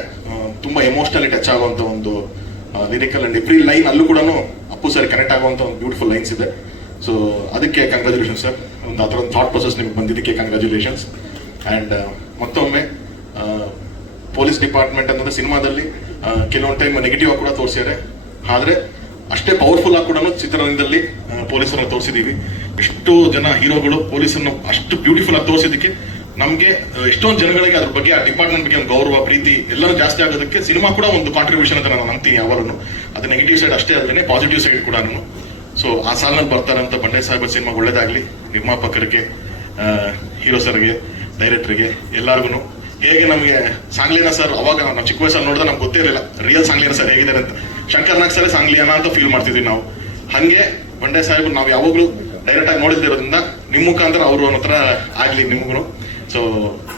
ತುಂಬ ಎಮೋಷನಲಿ ಟಚ್ ಆಗುವಂತ ಒಂದು ಲಿರಿಕಲ್ ಅಂಡ್ ಎವ್ರಿ ಲೈನ್ ಅಲ್ಲೂ ಕೂಡ ಅಪ್ಪು ಸರ್ ಕನೆಕ್ಟ್ ಆಗುವಂತ ಒಂದು ಬ್ಯೂಟಿಫುಲ್ ಲೈನ್ಸ್ ಇದೆ. ಸೊ ಅದಕ್ಕೆ ಕಂಗ್ರ್ಯಾಚುಲೇಷನ್ ಸರ್ ಆ ಥರ ಒಂದು ಥಾಟ್ ಪ್ರೊಸೆಸ್ ನಿಮ್ಗೆ ಬಂದಿದ್ದಕ್ಕೆ ಕಂಗ್ರ್ಯಾಚುಲೇಷನ್ಸ್ ಆ್ಯಂಡ್ ಮತ್ತೊಮ್ಮೆ ಪೊಲೀಸ್ ಡಿಪಾರ್ಟ್ಮೆಂಟ್ ಅಂತಂದ್ರೆ ಸಿನಿಮಾದಲ್ಲಿ ಆ, ಕೆಲವೊಂದು ಟೈಮ್ ನೆಗೆಟಿವ್ ಆಗಿ ಕೂಡ ತೋರಿಸಿದ್ದಾರೆ ಆದರೆ ಅಷ್ಟೇ ಪವರ್ಫುಲ್ ಆಗಿ ಕೂಡ ಚಿತ್ರರಂಗದಲ್ಲಿ ಪೊಲೀಸರನ್ನ ತೋರಿಸಿದೀವಿ. ಎಷ್ಟು ಜನ ಹೀರೋಗಳು ಪೊಲೀಸರನ್ನ ಅಷ್ಟು ಬ್ಯೂಟಿಫುಲ್ ಆಗಿ ತೋರಿಸಿದ್ದಕ್ಕೆ ನಮಗೆ ಎಷ್ಟೊಂದು ಜನಗಳಿಗೆ ಅದ್ರ ಬಗ್ಗೆ ಆ ಡಿಪಾರ್ಟ್ಮೆಂಟ್ ಬಗ್ಗೆ ಗೌರವ ಪ್ರೀತಿ ಎಲ್ಲರೂ ಜಾಸ್ತಿ ಆಗೋದಕ್ಕೆ ಸಿನಿಮಾ ಕೂಡ ಒಂದು ಕಾಂಟ್ರಿಬ್ಯೂಷನ್ ಅಂತ ನಾನು ನಂಬ್ತೀನಿ ಯಾವಾಗಲೂ ಅದು ನೆಗೆಟಿವ್ ಸೈಡ್ ಅಷ್ಟೇ ಅಲ್ಲದೆ ಪಾಸಿಟಿವ್ ಸೈಡ್ ಕೂಡ ಸೊ ಆ ಸಾಲಿನಲ್ಲಿ ಬರ್ತಾರಂತ ಬಂಡೆ ಸಾಹೇಬ್ ಸಿನಿಮಾ ಒಳ್ಳೇದಾಗ್ಲಿ. ನಿರ್ಮಾಪಕರಿಗೆ ಹೀರೋ ಸರ್ಗೆ, ಡೈರೆಕ್ಟರ್ಗೆ ಎಲ್ಲಾರ್ಗು ಹೇಗೆ ನಮಗೆ ಸಾಂಗ್ಲಿಯನ ಸರ್, ಅವಾಗ ನಾವು ಚಿಕ್ಕ ವಯಸ್ಸಲ್ಲಿ ನೋಡಿದ್ರೆ ನಮ್ಗೆ ಗೊತ್ತೇ ಇರಲಿಲ್ಲ. ರಿಯಲ್ ಸಾಂಗ್ಲಿಯನ ಸರ್ ಹೇಗಿದ್ದಾರೆ ಅಂತ. ಶಂಕರ್ ನಾಗ್ ಸರ್ ಸಾಂಗ್ಲಿಯನ ಅಂತ ಫೀಲ್ ಮಾಡ್ತಿದ್ವಿ ನಾವು. ಹಂಗೆ ಬಂಡೆ ಸಾಹೇಬ್ ನಾವು ಯಾವಾಗಲೂ ಡೈರೆಕ್ಟ್ ಆಗಿ ನೋಡಿದ್ದಿರೋದ್ರಿಂದ ನಿಮ್ ಮುಖಾಂತರ ಅವರು ಹತ್ರ ಆಗ್ಲಿ ನಿಮ್ಗು ಸೊ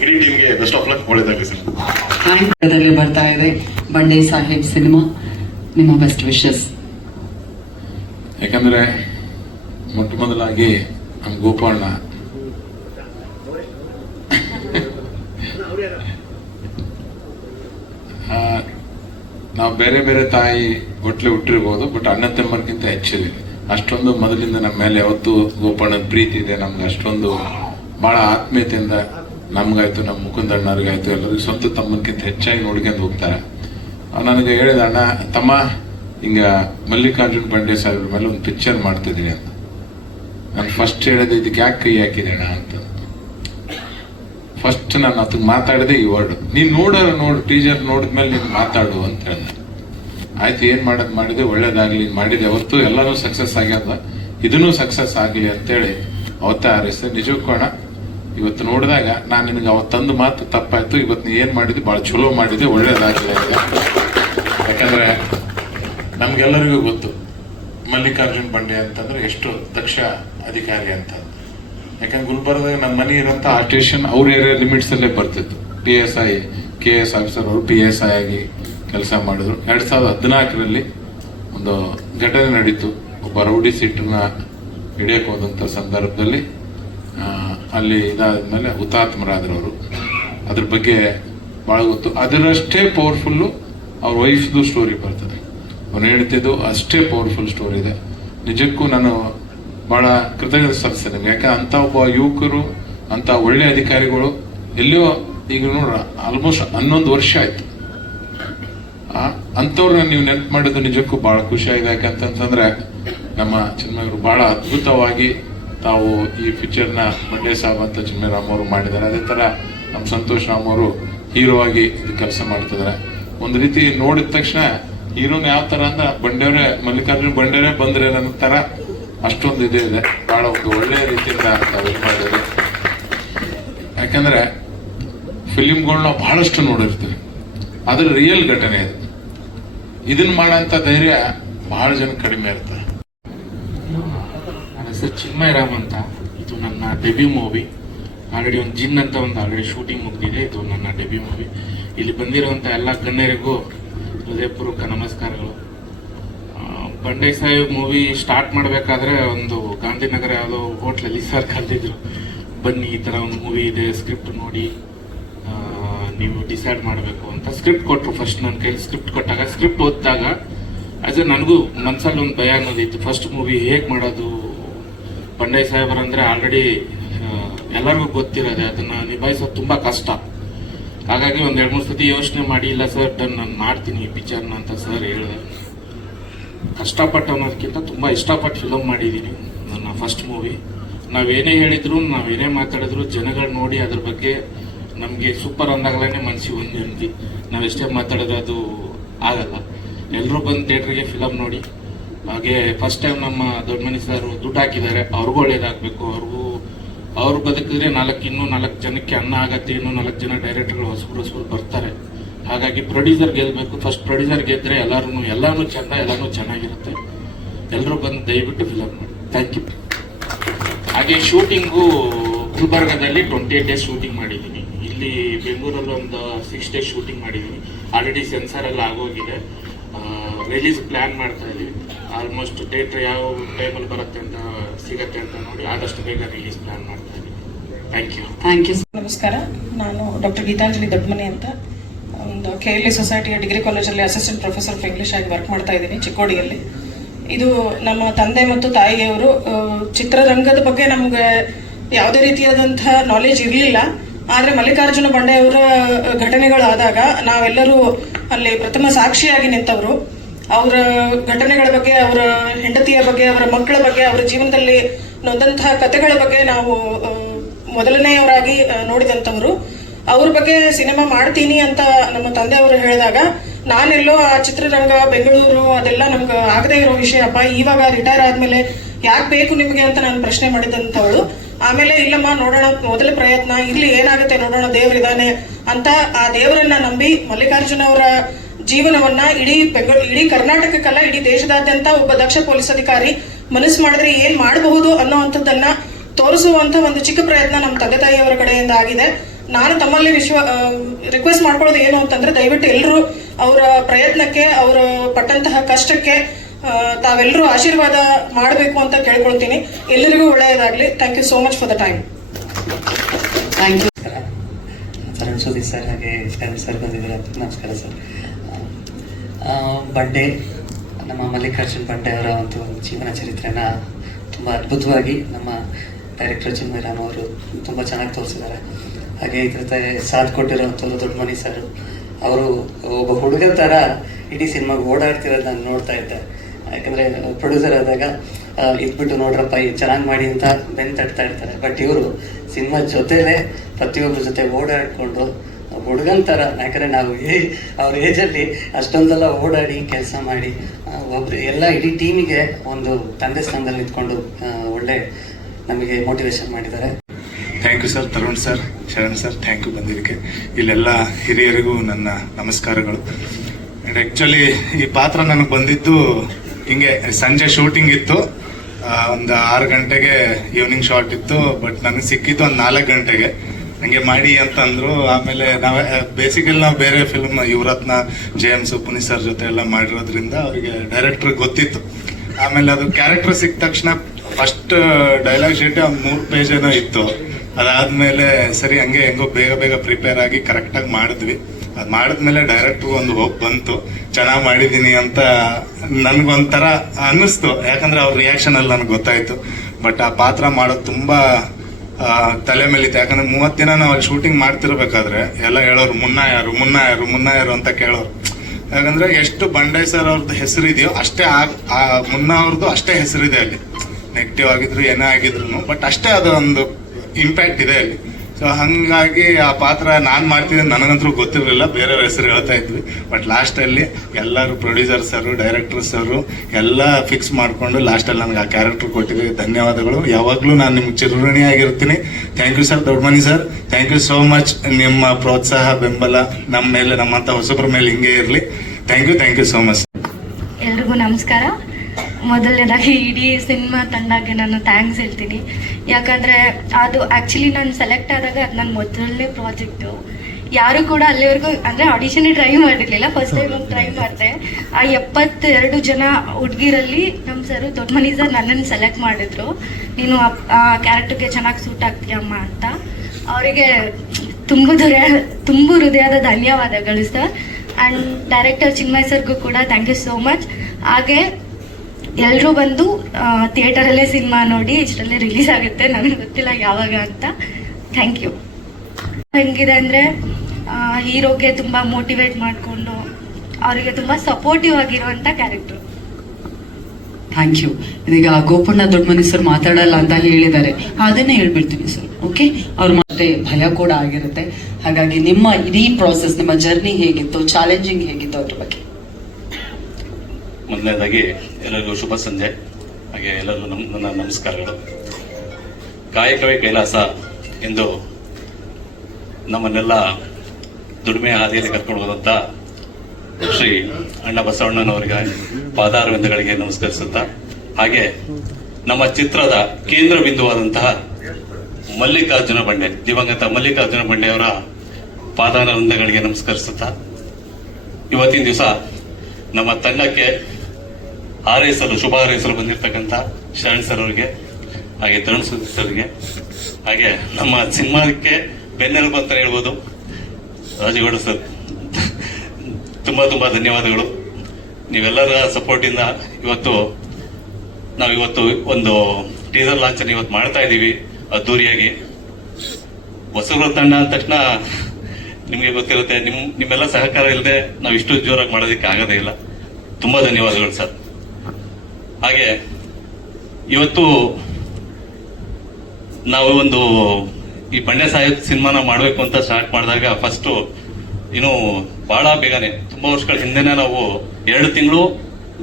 ಇಡೀ ಟೀಮ್ಗೆ ಬೆಸ್ಟ್ ಆಫ್ ಲಕ್ ಒಳ್ಳೇದಾಗ್ಲಿ ಸರ್. ಬರ್ತಾ ಇದೆ ಬಂಡೆ ಸಾಹೇಬ್ ಸಿನಿಮಾ. ನಿಮ್ಮ ಬೆಸ್ಟ್ ವಿಶಸ್ ಯಾಕಂದ್ರೆ ಮೊಟ್ಟ ಮೊದಲಾಗಿ ನಮ್ಮ ಗೋಪಾಳಣ್ಣ ಆ, ನಾವು ಬೇರೆ ಬೇರೆ ತಾಯಿ ಒಟ್ಲೆ ಹುಟ್ಟಿರ್ಬೋದು ಬಟ್ ಅಣ್ಣ ತಮ್ಮರ್ಗಿಂತ ಹೆಚ್ಚಿದೆ. ಅಷ್ಟೊಂದು ಮೊದಲಿಂದ ನಮ್ಮ ಮೇಲೆ ಯಾವತ್ತು ಗೋಪಾಳನ ಪ್ರೀತಿ ಇದೆ. ನಮ್ಗೆ ಅಷ್ಟೊಂದು ಬಹಳ ಆತ್ಮೀಯತೆಯಿಂದ ನಮ್ಗಾಯ್ತು ನಮ್ಮ ಮುಕುಂದಣ್ಣವ್ರಿಗಾಯ್ತು ಎಲ್ಲರಿಗೂ ಸ್ವಂತ ತಮ್ಮನಕ್ಕಿಂತ ಹೆಚ್ಚಾಗಿ ನೋಡ್ಕೊಂಡು ಹೋಗ್ತಾರೆ. ನನಗೆ ಹೇಳಿದ ಅಣ್ಣ ತಮ್ಮ ಹಿಂಗ ಮಲ್ಲಿಕಾರ್ಜುನ್ ಬಂಡೆ ಸಾಹೇಬ್ರ ಮೇಲೆ ಒಂದು ಪಿಕ್ಚರ್ ಮಾಡ್ತಿದ್ದೀನಿ ಅಂತ. ನಾನು ಫಸ್ಟ್ ಹೇಳಿದೆ, ಇದಕ್ಕೆ ಯಾಕೆ ಕೈ ಹಾಕಿದೇಣ ಅಂತ. ಫಸ್ಟ್ ನಾನು ಅದಕ್ಕೆ ಮಾತಾಡಿದೆ ಈ ವರ್ಡ್ ನೀನು ನೋಡೋರು ನೋಡು ಟೀಚರ್ ನೋಡಿದ್ಮೇಲೆ ನೀನು ಮಾತಾಡು ಅಂತ ಹೇಳಿದೆ. ಆಯ್ತು, ಏನು ಮಾಡೋದು ಮಾಡಿದೆ? ಒಳ್ಳೇದಾಗಲಿ ಮಾಡಿದೆ. ಅವತ್ತು ಎಲ್ಲರೂ ಸಕ್ಸಸ್ ಆಗ್ಯದ. ಇದನ್ನು ಸಕ್ಸಸ್ ಆಗಲಿ ಅಂತೇಳಿ ಅವತ್ತೇ ಆರಿಸಿದೆ ನಿಜಕ್ಕೂ ಅಣ್ಣ, ಇವತ್ತು ನೋಡಿದಾಗ ನಾನು ನಿನಗೆ ಅವತ್ತು ತಂದು ಮಾತು ತಪ್ಪಾಯ್ತು. ಇವತ್ತು ನೀ ಏನು ಮಾಡಿದ್ದೆ? ಬಹಳ ಚಲೋ ಮಾಡಿದೆ ಒಳ್ಳೇದಾಗಲಿ. ಯಾಕಂದ್ರೆ ನಮ್ಗೆಲ್ಲರಿಗೂ ಗೊತ್ತು, ಮಲ್ಲಿಕಾರ್ಜುನ್ ಬಂಡೆ ಅಂತಂದ್ರೆ ಎಷ್ಟು ದಕ್ಷ ಅಧಿಕಾರಿ ಅಂತ. ಯಾಕಂದ್ರೆ ಗುಲ್ಬರ್ಗದಾಗ ನಮ್ಮ ಮನೆ ಇರೋಂಥ ಆ ಸ್ಟೇಷನ್ ಅವ್ರ ಏರಿಯಾ ಲಿಮಿಟ್ಸ್ ಅಲ್ಲೇ ಬರ್ತಿತ್ತು. P S I K S officer ಅವರು ಪಿ ಎಸ್ ಐ ಆಗಿ ಕೆಲಸ ಮಾಡಿದ್ರು. ಎರಡು ಸಾವಿರದ ಹದಿನಾಲ್ಕರಲ್ಲಿ ಒಂದು ಘಟನೆ ನಡೀತು. ಒಬ್ಬ ರೌಡಿ ಸೀಟನ್ನ ಹಿಡಿಯಕ್ಕೆ ಹೋದಂಥ ಸಂದರ್ಭದಲ್ಲಿ ಅಲ್ಲಿ ಇದಾದ್ಮೇಲೆ ಹುತಾತ್ಮರಾದ್ರು ಅವರು ಅದ್ರ ಬಗ್ಗೆ ಬಹಳ ಗೊತ್ತು. ಅದರಷ್ಟೇ ಪವರ್ಫುಲ್ಲು ಅವ್ರ ವೈಫ್ದು ಸ್ಟೋರಿ ಬರ್ತದೆ. ಅವ್ನು ಹೇಳ್ತಿದ್ದು ಅಷ್ಟೇ ಪವರ್ಫುಲ್ ಸ್ಟೋರಿ ಇದೆ. ನಿಜಕ್ಕೂ ನಾನು ಬಹಳ ಕೃತಜ್ಞತೆ ಸಲ್ಲಿಸ್ತೇನೆ. ಯಾಕೆ ಅಂತ ಒಬ್ಬ ಯುವಕರು ಅಂತ ಒಳ್ಳೆ ಅಧಿಕಾರಿಗಳು ಎಲ್ಲಿಯೋ ಈಗ ನೋಡ್ರ ಆಲ್ಮೋಸ್ಟ್ ಹನ್ನೊಂದು ವರ್ಷ ಆಯ್ತು. ಅಂಥವ್ರನ್ನ ನೀವು ನೆನಪು ಮಾಡಿದ್ದು ನಿಜಕ್ಕೂ ಬಹಳ ಖುಷಿ ಆಗಿದೆ. ಯಾಕಂತಂದ್ರೆ ನಮ್ಮ ಚಿನ್ಮಯರು ಬಹಳ ಅದ್ಭುತವಾಗಿ ತಾವು ಈ ಪಿಕ್ಚರ್ನ ಮಂಡ್ಯ ಸಾಬ್ ಅಂತ ಚಿನ್ಮಯರಾಮ್ ಅವರು ಮಾಡಿದ್ದಾರೆ. ಅದೇ ತರ ನಮ್ಮ ಸಂತೋಷ್ ರಾಮ್ ಅವರು ಹೀರೋ ಆಗಿ ಇದು ಕೆಲಸ ಮಾಡ್ತಿದ್ದಾರೆ. ಒಂದು ರೀತಿ ನೋಡಿದ ತಕ್ಷಣ ಹೀರೋನ್ ಯಾವ ತರ ಅಂದ್ರೆ ಬಂಡೇವ್ರೆ ಮಲ್ಲಿಕಾರ್ಜುನ್ ಬಂಡೇವ್ರೆ ಬಂದ್ರೆ ನನ್ನ ತರ ಅಷ್ಟೊಂದು ಇದೆ ಇದೆ. ಬಹಳ ಒಂದು ಒಳ್ಳೆಯ ರೀತಿಯಿಂದ ಮಾಡಿದ್ದಾರೆ ಯಾಕಂದ್ರೆ ಫಿಲಿಮ್ಗಳನ್ನ ಬಹಳಷ್ಟು ನೋಡಿರ್ತೀವಿ. ಅದ್ರ ರಿಯಲ್ ಘಟನೆ ಇದು. ಇದನ್ನ ಮಾಡೋಂಥ ಧೈರ್ಯ ಬಹಳ ಜನ ಕಡಿಮೆ ಇರ್ತಾರೆ. ನನ್ನ ಹೆಸರು ಚಿನ್ಮಯ ರಾಮ್ ಅಂತ. ಇದು ನನ್ನ ಡೆಬ್ಯೂ ಮೂವಿ ಆಲ್ರೆಡಿ ಒಂದು ಜಿನ್ ಅಂತ ಒಂದು ಆಲ್ರೆಡಿ ಶೂಟಿಂಗ್ ಮುಗಿದಿದೆ. ಇದು ನನ್ನ ಡೆಬ್ಯೂ ಮೂವಿ ಇಲ್ಲಿ ಬಂದಿರುವಂಥ ಎಲ್ಲ ಗಣ್ಯರಿಗೂ ಹೃದಯಪೂರ್ವಕ ನಮಸ್ಕಾರಗಳು. ಬಂಡೈ ಸಾಹೇಬ್ ಮೂವಿ ಸ್ಟಾರ್ಟ್ ಮಾಡಬೇಕಾದ್ರೆ ಒಂದು ಗಾಂಧಿನಗರ ಯಾವುದೋ ಹೋಟ್ಲಲ್ಲಿ ಸರ್ ಕಲ್ತಿದ್ರು ಬನ್ನಿ ಈ ಥರ ಒಂದು ಮೂವಿ ಇದೆ ಸ್ಕ್ರಿಪ್ಟ್ ನೋಡಿ ನೀವು ಡಿಸೈಡ್ ಮಾಡಬೇಕು ಅಂತ ಸ್ಕ್ರಿಪ್ಟ್ ಕೊಟ್ಟರು ಫಸ್ಟ್ ನನ್ನ ಕೈಲಿ ಸ್ಕ್ರಿಪ್ಟ್ ಕೊಟ್ಟಾಗ. ಸ್ಕ್ರಿಪ್ಟ್ ಓದಿದಾಗ ಆಸ್ ಎ ನನಗೂ ಮನ್ಸಲ್ಲಿ ಒಂದು ಭಯ ಅನ್ನೋದಿತ್ತು. ಫಸ್ಟ್ ಮೂವಿ ಹೇಗೆ ಮಾಡೋದು? ಬಂಡೆ ಸಾಹೇಬರ್ ಅಂದ್ರೆ ಆಲ್ರೆಡಿ ಎಲ್ಲರಿಗೂ ಗೊತ್ತಿರೋದೆ, ಅದನ್ನ ನಿಭಾಯಿಸೋದು ತುಂಬಾ ಕಷ್ಟ. ಹಾಗಾಗಿ ಒಂದ್ ಎರಡು ಮೂರು ಸತಿ ಯೋಚನೆ ಮಾಡಿ, ಇಲ್ಲ ಸರ್, ಡನ್ ನಾನು ಮಾಡ್ತೀನಿ, ಈ ಪಿಕ್ಚರ್ನ ಅಂತ ಸರ್ ಹೇಳಿದೆ. ಕಷ್ಟಪಟ್ಟು ಅನ್ನೋದಕ್ಕಿಂತ ತುಂಬಾ ಇಷ್ಟಪಟ್ಟು ಫಿಲಮ್ ಮಾಡಿದ್ದೀನಿ ನನ್ನ ಫಸ್ಟ್ ಮೂವಿ ನಾವೇನೇ ಹೇಳಿದ್ರು, ನಾವೇನೇ ಮಾತಾಡಿದ್ರು, ಜನಗಳು ನೋಡಿ ಅದ್ರ ಬಗ್ಗೆ ನಮಗೆ ಸೂಪರ್ ಅಂದಾಗಲೇ ಮನಸ್ಸಿಗೆ ಒಂದು ನೆಮ್ಮದಿ ನಾವೆಷ್ಟೇ ಮಾತಾಡಿದ್ರೆ ಅದು ಆಗಲ್ಲ. ಎಲ್ಲರೂ ಬಂದು ಥಿಯೇಟ್ರಿಗೆ ಫಿಲಮ್ ನೋಡಿ. ಹಾಗೆ ಫಸ್ಟ್ ಟೈಮ್ ನಮ್ಮ ದೊಡ್ಡ ಮನೆ ಸರ್ ದುಡ್ಡು ಹಾಕಿದ್ದಾರೆ, ಅವ್ರಿಗೂ ಒಳ್ಳೇದಾಗಬೇಕು, ಅವ್ರಿಗೂ ಅವ್ರು ಬದುಕಿದ್ರೆ ನಾಲ್ಕು ಇನ್ನೂ ನಾಲ್ಕು ಜನಕ್ಕೆ ಅನ್ನ ಆಗತ್ತೆ, ಇನ್ನೂ ನಾಲ್ಕು ಜನ ಡೈರೆಕ್ಟರ್ಗಳು ಹೊಸಬ್ರು ಹೊಸಬ್ರು ಬರ್ತಾರೆ. ಹಾಗಾಗಿ ಪ್ರೊಡ್ಯೂಸರ್ ಗೆಲ್ಬೇಕು ಫಸ್ಟ್ ಪ್ರೊಡ್ಯೂಸರ್ ಗೆದ್ರೆ ಎಲ್ಲರೂ ಎಲ್ಲಾನು ಚೆಂದ, ಎಲ್ಲಾನು ಚೆನ್ನಾಗಿರುತ್ತೆ. ಎಲ್ಲರೂ ಬಂದು ದಯವಿಟ್ಟು ಫಿಲಪ್ ಮಾಡಿ. ಥ್ಯಾಂಕ್ ಯು ಹಾಗೆ ಶೂಟಿಂಗು ಗುಲ್ಬರ್ಗದಲ್ಲಿ ಟ್ವೆಂಟಿ ಏಟ್ ಡೇಸ್ ಶೂಟಿಂಗ್ ಮಾಡಿದ್ದೀನಿ. ಇಲ್ಲಿ ಬೆಂಗಳೂರಲ್ಲಿ ಒಂದು ಸಿಕ್ಸ್ ಡೇಸ್ ಶೂಟಿಂಗ್ ಮಾಡಿದ್ದೀನಿ. ಆಲ್ರೆಡಿ ಸೆನ್ಸರ್ ಎಲ್ಲ ಆಗೋಗಿದೆ. ರಿಲೀಸ್ ಪ್ಲ್ಯಾನ್ ಮಾಡ್ತಾ ಇದ್ದೀವಿ ಆಲ್ಮೋಸ್ಟ್ ಡೇಟ್ ಯಾವ ಟೈಮಲ್ಲಿ ಬರುತ್ತೆ ಅಂತ ಸಿಗತ್ತೆ ಅಂತ ನೋಡಿ ಆದಷ್ಟು ಬೇಗ ರಿಲೀಸ್ ಪ್ಲಾನ್ ಮಾಡ್ತಾ ಥ್ಯಾಂಕ್ ಯು ಥ್ಯಾಂಕ್ ಯು ನಮಸ್ಕಾರ. ನಾನು ಡಾಕ್ಟರ್ ಗೀತಾಂಜಲಿ ದೊಡ್ಡಮನೆ ಅಂತ. ಒಂದು ಕೆ ಎಲ್ ಇ ಸೊಸೈಟಿಯ ಡಿಗ್ರಿ ಕಾಲೇಜಲ್ಲಿ ಅಸಿಸ್ಟೆಂಟ್ ಪ್ರೊಫೆಸರ್ ಆಫ್ ಇಂಗ್ಲಿಷ್ ಆಗಿ ವರ್ಕ್ ಮಾಡ್ತಾ ಇದ್ದೀನಿ ಚಿಕ್ಕೋಡಿಯಲ್ಲಿ. ಇದು ನಮ್ಮ ತಂದೆ ಮತ್ತು ತಾಯಿಯವರು ಚಿತ್ರರಂಗದ ಬಗ್ಗೆ ನಮ್ಗೆ ಯಾವುದೇ ರೀತಿಯಾದಂತಹ ನಾಲೆಜ್ ಇರಲಿಲ್ಲ. ಆದರೆ ಮಲ್ಲಿಕಾರ್ಜುನ ಬಂಡೆಯವರ ಘಟನೆಗಳಾದಾಗ ನಾವೆಲ್ಲರೂ ಅಲ್ಲಿ ಪ್ರಥಮ ಸಾಕ್ಷಿಯಾಗಿ ನಿಂತವರು. ಅವರ ಘಟನೆಗಳ ಬಗ್ಗೆ, ಅವರ ಹೆಂಡತಿಯ ಬಗ್ಗೆ, ಅವರ ಮಕ್ಕಳ ಬಗ್ಗೆ, ಅವರ ಜೀವನದಲ್ಲಿ ನೊಂದಂತಹ ಕಥೆಗಳ ಬಗ್ಗೆ ನಾವು ಮೊದಲನೆಯವರಾಗಿ ನೋಡಿದಂಥವರು. ಅವ್ರ ಬಗ್ಗೆ ಸಿನಿಮಾ ಮಾಡ್ತೀನಿ ಅಂತ ನಮ್ಮ ತಂದೆಯವರು ಹೇಳಿದಾಗ, ನಾನೆಲ್ಲೋ ಆ ಚಿತ್ರರಂಗ, ಬೆಂಗಳೂರು, ಅದೆಲ್ಲ ನಮ್ಗೆ ಆಗದೇ ಇರೋ ವಿಷಯಪ್ಪ ಇವಾಗ ರಿಟೈರ್ ಆದ್ಮೇಲೆ ಯಾಕೆ ಬೇಕು ನಿಮಗೆ ಅಂತ ನಾನು ಪ್ರಶ್ನೆ ಮಾಡಿದಂಥವಳು. ಆಮೇಲೆ, ಇಲ್ಲಮ್ಮ, ನೋಡೋಣ, ಮೊದಲ ಪ್ರಯತ್ನ ಇಲ್ಲಿ ಏನಾಗುತ್ತೆ ನೋಡೋಣ ದೇವರಿದ್ದಾನೆ ಅಂತ ಆ ದೇವರನ್ನ ನಂಬಿ ಮಲ್ಲಿಕಾರ್ಜುನ ಅವರ ಜೀವನವನ್ನ ಇಡೀ ಬೆಂಗಳೂರು ಇಡೀ ಕರ್ನಾಟಕಕ್ಕಲ್ಲ ಇಡೀ ದೇಶದಾದ್ಯಂತ ಒಬ್ಬ ದಕ್ಷ ಪೊಲೀಸ್ ಅಧಿಕಾರಿ ಮನಸ್ಸು ಮಾಡಿದ್ರೆ ಏನ್ ಮಾಡಬಹುದು ಅನ್ನೋವಂಥದ್ದನ್ನ ತೋರಿಸುವಂತ ಒಂದು ಚಿಕ್ಕ ಪ್ರಯತ್ನ ನಮ್ಮ ತಂದೆ ತಾಯಿಯವರ ಕಡೆಯಿಂದ ಆಗಿದೆ. ನಾನು ತಮ್ಮಲ್ಲಿ ವಿಶ್ವ ರಿಕ್ವೆಸ್ಟ್ ಮಾಡ್ಕೊಳ್ಳೋದು ಏನು ಅಂತಂದ್ರೆ ದಯವಿಟ್ಟು ಎಲ್ಲರೂ ಅವರ ಪ್ರಯತ್ನಕ್ಕೆ ಅವರು ಪಟ್ಟಂತಹ ಕಷ್ಟಕ್ಕೆ ತಾವೆಲ್ಲರೂ ಆಶೀರ್ವಾದ ಮಾಡಬೇಕು ಅಂತ ಕೇಳ್ಕೊಳ್ತೀನಿ. ಎಲ್ಲರಿಗೂ ಒಳ್ಳೆಯದಾಗ್ಲಿ. Thank you so much for the time thank you sir sir ಹಾಗೆ ಸರ್ ಬಂದಿದ್ದಾರೆ? ನಮಸ್ಕಾರ ಸರ್. ಬಂಡೆ, ನಮ್ಮ ಮಲ್ಲಿಕಾರ್ಜುನ್ ಬಂಡೆ ಅವರ ಒಂದು ಜೀವನ ಚರಿತ್ರೆನ ತುಂಬ ಅದ್ಭುತವಾಗಿ ನಮ್ಮ ಡೈರೆಕ್ಟರ್ ಚಿನ್ಮಯರಾಮ್ ಅವರು ತುಂಬ ಚೆನ್ನಾಗಿ ತೋರಿಸಿದ್ದಾರೆ. ಹಾಗೆ ಜೊತೆ ಸಾಥ್ ಕೊಟ್ಟಿರೋ ದೊಡ್ಡ ಮನಿ ಸರ್. ಅವರು ಒಬ್ಬ ಹುಡುಗ ಥರ ಇಡೀ ಸಿನಿಮಾಗೆ ಓಡಾಡ್ತಿರೋದು ನಾನು ನೋಡ್ತಾ ಇದ್ದೆ. ಯಾಕಂದರೆ ಪ್ರೊಡ್ಯೂಸರ್ ಆದಾಗ ಇದ್ಬಿಟ್ಟು ನೋಡ್ರಪ್ಪ, ಈ ಚೆನ್ನಾಗಿ ಮಾಡಿ ಅಂತ ಬೆನ್ ತಟ್ತಾ ಇರ್ತಾರೆ. ಬಟ್ ಇವರು ಸಿನಿಮಾ ಜೊತೆಲೇ ಪ್ರತಿಯೊಬ್ಬರ ಜೊತೆ ಓಡಾಡ್ಕೊಂಡು ಹುಡುಗನ್ ಥರ ಯಾಕಂದರೆ ನಾವು ಏ, ಅವ್ರ ಏಜಲ್ಲಿ ಅಷ್ಟೊಂದೆಲ್ಲ ಓಡಾಡಿ ಕೆಲಸ ಮಾಡಿ ಒಬ್ಬರು ಎಲ್ಲ ಇಡೀ ಟೀಮಿಗೆ ಒಂದು ತಂದೆ ಸ್ಥಾನದಲ್ಲಿ ನಿಂತ್ಕೊಂಡು ಒಳ್ಳೆ ನಮಗೆ ಮೋಟಿವೇಶನ್ ಮಾಡಿದ್ದಾರೆ. Thank you sir Tarun sir Sharan sir thank you ಬಂದಿದ್ದಕ್ಕೆ. ಇಲ್ಲೆಲ್ಲ ಹಿರಿಯರಿಗೂ ನನ್ನ ನಮಸ್ಕಾರಗಳು. ಆ್ಯಂಡ್ ಆ್ಯಕ್ಚುಲಿ ಈ ಪಾತ್ರ ನನಗೆ ಬಂದಿದ್ದು ಹಿಂಗೆ ಸಂಜೆ ಶೂಟಿಂಗ್ ಇತ್ತು. ಒಂದು ಆರು ಗಂಟೆಗೆ ಈವ್ನಿಂಗ್ ಶಾಟ್ ಇತ್ತು ಬಟ್ ನನಗೆ ಸಿಕ್ಕಿದ್ದು ಒಂದು ನಾಲ್ಕು ಗಂಟೆಗೆ. ಹಂಗೆ ಮಾಡಿ ಅಂತಂದ್ರು, ಆಮೇಲೆ ನಾವು ಬೇಸಿಕಲಿ ನಾವು ಬೇರೆ ಫಿಲ್ಮ್ ಯುವರತ್ನ, ಜೇಮ್ಸ್ ಪುನಿ ಸರ್ ಜೊತೆ ಎಲ್ಲ ಮಾಡಿರೋದ್ರಿಂದ ಅವರಿಗೆ ಡೈರೆಕ್ಟರ್ ಗೊತ್ತಿತ್ತು. ಆಮೇಲೆ ಅದು ಕ್ಯಾರೆಕ್ಟರ್ ಸಿಕ್ಕ ತಕ್ಷಣ ಫಸ್ಟ್ ಡೈಲಾಗ್ ಶೀಟ್ ಮೂರು ಏನೋ ಇತ್ತು. ಅದಾದ್ಮೇಲೆ ಸರಿ, ಹಂಗೆ ಹೆಂಗೋ ಬೇಗ ಬೇಗ ಪ್ರಿಪೇರ್ ಆಗಿ ಕರೆಕ್ಟಾಗಿ ಮಾಡಿದ್ವಿ. ಅದು ಮಾಡಿದ್ಮೇಲೆ ಡೈರೆಕ್ಟ್ರು ಒಂದು ಹೋಪ್ ಬಂತು. ಚೆನ್ನಾಗಿ ಮಾಡಿದ್ದೀನಿ ಅಂತ ನನಗೊಂಥರ ಅನ್ನಿಸ್ತು. ಯಾಕಂದ್ರೆ ಅವ್ರ ರಿಯಾಕ್ಷನ್ ಅಲ್ಲಿ ನನಗೆ ಗೊತ್ತಾಯ್ತು. ಬಟ್ ಆ ಪಾತ್ರ ಮಾಡೋದು ತುಂಬಾ ತಲೆ ಮೇಲಿತ್ತು ಯಾಕಂದ್ರೆ ಮೂವತ್ತು ದಿನ ನಾವು ಅಲ್ಲಿ ಶೂಟಿಂಗ್ ಮಾಡ್ತಿರ್ಬೇಕಾದ್ರೆ ಎಲ್ಲ ಹೇಳೋರು ಮುನ್ನ ಯಾರು ಮುನ್ನ ಯಾರು ಮುನ್ನ ಯಾರು ಅಂತ ಕೇಳೋರು. ಯಾಕಂದ್ರೆ ಎಷ್ಟು ಬಂಡಾಯ್ ಸರ್ ಅವ್ರದ್ದು ಹೆಸರಿದೆಯೋ ಅಷ್ಟೇ ಆ ಮುನ್ನ ಅವ್ರದ್ದು ಅಷ್ಟೇ ಹೆಸರಿದೆ ಅಲ್ಲಿ. ನೆಗೆಟಿವ್ ಆಗಿದ್ರು, ಏನೇ ಆಗಿದ್ರು ಬಟ್ ಅಷ್ಟೇ ಅದು ಒಂದು ಇಂಪ್ಯಾಕ್ಟ್ ಇದೆ ಅಲ್ಲಿ. ಸೊ ಹಂಗಾಗಿ ಆ ಪಾತ್ರ ನಾನು ಮಾಡ್ತಿದ್ದೆ ನನಗಂತೂ ಗೊತ್ತಿರಲಿಲ್ಲ. ಬೇರೆಯವ್ರ ಹೆಸರು ಹೇಳ್ತಾ ಇದ್ವಿ. ಬಟ್ ಲಾಸ್ಟಲ್ಲಿ ಎಲ್ಲರೂ ಪ್ರೊಡ್ಯೂಸರ್ ಸರ್ ಡೈರೆಕ್ಟರ್ ಸರ್ ಎಲ್ಲ ಫಿಕ್ಸ್ ಮಾಡಿಕೊಂಡು ಲಾಸ್ಟಲ್ಲಿ ನನಗೆ ಆ ಕ್ಯಾರೆಕ್ಟರ್ ಕೊಟ್ಟಿದ್ದೀವಿ ಧನ್ಯವಾದಗಳು. ಯಾವಾಗಲೂ ನಾನು ನಿಮ್ಗೆ ಚಿರಋಣಿಯಾಗಿರ್ತೀನಿ. Thank you sir Doddamani sir thank you so much ನಿಮ್ಮ ಪ್ರೋತ್ಸಾಹ, ಬೆಂಬಲ ನಮ್ಮ ಮೇಲೆ ನಮ್ಮಂಥ ಹೊಸಬ್ರ ಮೇಲೆ ಹಿಂಗೆ ಇರಲಿ. Thank you thank you so much ಎಲ್ರಿಗೂ ನಮಸ್ಕಾರ. ಮೊದಲನೇದಾಗಿ ಇಡೀ ಸಿನಿಮಾ ತಂಡಕ್ಕೆ ನಾನು ಥ್ಯಾಂಕ್ಸ್ ಹೇಳ್ತೀನಿ. ಯಾಕಂದರೆ ಅದು ಆ್ಯಕ್ಚುಲಿ ನಾನು ಸೆಲೆಕ್ಟ್ ಆದಾಗ ಅದು ನನ್ನ ಮೊದಲನೇ ಪ್ರಾಜೆಕ್ಟು ಯಾರು ಕೂಡ ಅಲ್ಲಿವರೆಗೂ ಅಂದರೆ ಆಡಿಷನ್ ಟ್ರೈ ಮಾಡಿರಲಿಲ್ಲ ಫಸ್ಟ್ ಟೈಮ್ ಟ್ರೈ ಮಾಡಿದೆ. ಆ ಎಪ್ಪತ್ತೆರಡು ಜನ ಹುಡುಗಿರಲ್ಲಿ ನಮ್ಮ ಸರು ದೊಡ್ಡ ಮನಿ ಸರ್ ನನ್ನನ್ನು ಸೆಲೆಕ್ಟ್ ಮಾಡಿದ್ರು. ನೀನು ಆ- ಆ ಕ್ಯಾರೆಕ್ಟರ್ಗೆ ಚೆನ್ನಾಗಿ ಸೂಟ್ ಆಗ್ತೀಯಮ್ಮ ಅಂತ. ಅವರಿಗೆ ತುಂಬ ಹೃದಯ ತುಂಬ ಹೃದಯದ ಧನ್ಯವಾದಗಳು ಸರ್ ಆ್ಯಂಡ್ ಡೈರೆಕ್ಟರ್ ಚಿನ್ಮಯ್ ಸರ್ಗೂ ಕೂಡ ಥ್ಯಾಂಕ್ ಯು ಸೋ ಮಚ್ ಹಾಗೆ ಎಲ್ಲರೂ ಬಂದು ಥಿಯೇಟರಲ್ಲೇ ಸಿನಿಮಾ ನೋಡಿ ಇಷ್ಟರಲ್ಲೇ ರಿಲೀಸ್ ಆಗುತ್ತೆ. ನನಗೆ ಗೊತ್ತಿಲ್ಲ ಯಾವಾಗ ಅಂತ. ಥ್ಯಾಂಕ್ ಯು ಹೆಂಗಿದೆ ಅಂದರೆ ಹೀರೋಗೆ ತುಂಬ ಮೋಟಿವೇಟ್ ಮಾಡಿಕೊಂಡು ಅವರಿಗೆ ತುಂಬ ಸಪೋರ್ಟಿವ್ ಆಗಿರುವಂಥ ಕ್ಯಾರೆಕ್ಟರ್ ಥ್ಯಾಂಕ್ ಯು ಇದೀಗ ಗೋಪಣ್ಣ ದೊಡ್ಡಮನಿ ಸರ್ ಮಾತಾಡಲ್ಲ ಅಂತ ಹೇಳಿದ್ದಾರೆ. ಅದನ್ನೇ ಹೇಳ್ಬಿಡ್ತೀನಿ ಸರ್ ಓಕೆ ಅವ್ರ ಮತ್ತೆ ಭಯ ಕೂಡ ಆಗಿರುತ್ತೆ. ಹಾಗಾಗಿ ನಿಮ್ಮ ಇಡೀ ಪ್ರೋಸೆಸ್ ನಿಮ್ಮ ಜರ್ನಿ ಹೇಗಿತ್ತು ಚಾಲೆಂಜಿಂಗ್ ಹೇಗಿತ್ತು ಅದ್ರ ಬಗ್ಗೆ? ಮೊದಲನೇದಾಗಿ ಎಲ್ಲರಿಗೂ ಶುಭ ಸಂಜೆ. ಹಾಗೆ ಎಲ್ಲರಿಗೂ ನಮ್, ನನ್ನ ನಮಸ್ಕಾರಗಳು. ಗಾಯಕವೇ ಕೈಲಾಸ ಎಂದು ನಮ್ಮನ್ನೆಲ್ಲ ದುಡಿಮೆ ಹಾದಿಯಲ್ಲಿ ಕರ್ಕೊಂಡು ಹೋದಂಥ ಶ್ರೀ ಅಣ್ಣ ಬಸವಣ್ಣನವರಿಗೆ ಪಾದಾರವಿಂದಗಳಿಗೆ ನಮಸ್ಕರಿಸುತ್ತಾ, ಹಾಗೆ ನಮ್ಮ ಚಿತ್ರದ ಕೇಂದ್ರ ಬಿಂದುವಾದಂತಹ ಮಲ್ಲಿಕಾರ್ಜುನ ಬಂಡೆ, ದಿವಂಗತ ಮಲ್ಲಿಕಾರ್ಜುನ ಬಂಡೆಯವರ ಪಾದಾರವಿಂದಗಳಿಗೆ ನಮಸ್ಕರಿಸುತ್ತಾ, ಇವತ್ತಿನ ದಿವಸ ನಮ್ಮ ತಂಡಕ್ಕೆ ಹಾರೈಸಲು, ಶುಭ ಹಾರೈಸಲು ಬಂದಿರತಕ್ಕಂಥ ಶರಣ್ ಸರ್ ಅವರಿಗೆ, ಹಾಗೆ ತರುಣ್ ಸುದ್ದಿ ಸರ್ಗೆ, ಹಾಗೆ ನಮ್ಮ ಸಿನಿಮಾಕ್ಕೆ ಬೆನ್ನೆಲುಬು ಅಂತ ಹೇಳ್ಬೋದು. ರಾಜಗೌಡ ಸರ್, ತುಂಬಾ ತುಂಬಾ ಧನ್ಯವಾದಗಳು. ನೀವೆಲ್ಲರ ಸಪೋರ್ಟಿಂದ ಇವತ್ತು ನಾವು ಇವತ್ತು ಒಂದು ಟೀಸರ್ ಲಾಂಚ್ ಅನ್ನು ಇವತ್ತು ಮಾಡ್ತಾ ಇದ್ದೀವಿ, ಅದ್ದೂರಿಯಾಗಿ. ಹೊಸಗೃಹ ತಂಡ ಅಂದ ತಕ್ಷಣ ನಿಮಗೆ ಗೊತ್ತಿರುತ್ತೆ, ನಿಮ್, ನಿಮ್ಮೆಲ್ಲ ಸಹಕಾರ ಇಲ್ಲದೆ ನಾವು ಇಷ್ಟು ಜೋರಾಗಿ ಮಾಡೋದಕ್ಕೆ ಆಗೋದೇ ಇಲ್ಲ. ತುಂಬಾ ಧನ್ಯವಾದಗಳು ಸರ್. ಹಾಗೆ ಇವತ್ತು ನಾವು ಒಂದು ಈ ಬಂಡೆ ಸಾಹಿತ್ಯ ಸಿನಿಮಾನ ಮಾಡಬೇಕು ಅಂತ ಸ್ಟಾರ್ಟ್ ಮಾಡಿದಾಗ ಫಸ್ಟು ಇನ್ನು ಬಹಳ ಬೇಗನೆ, ತುಂಬಾ ವರ್ಷಗಳ ಹಿಂದೆನೆ ನಾವು ಎರಡು ತಿಂಗಳು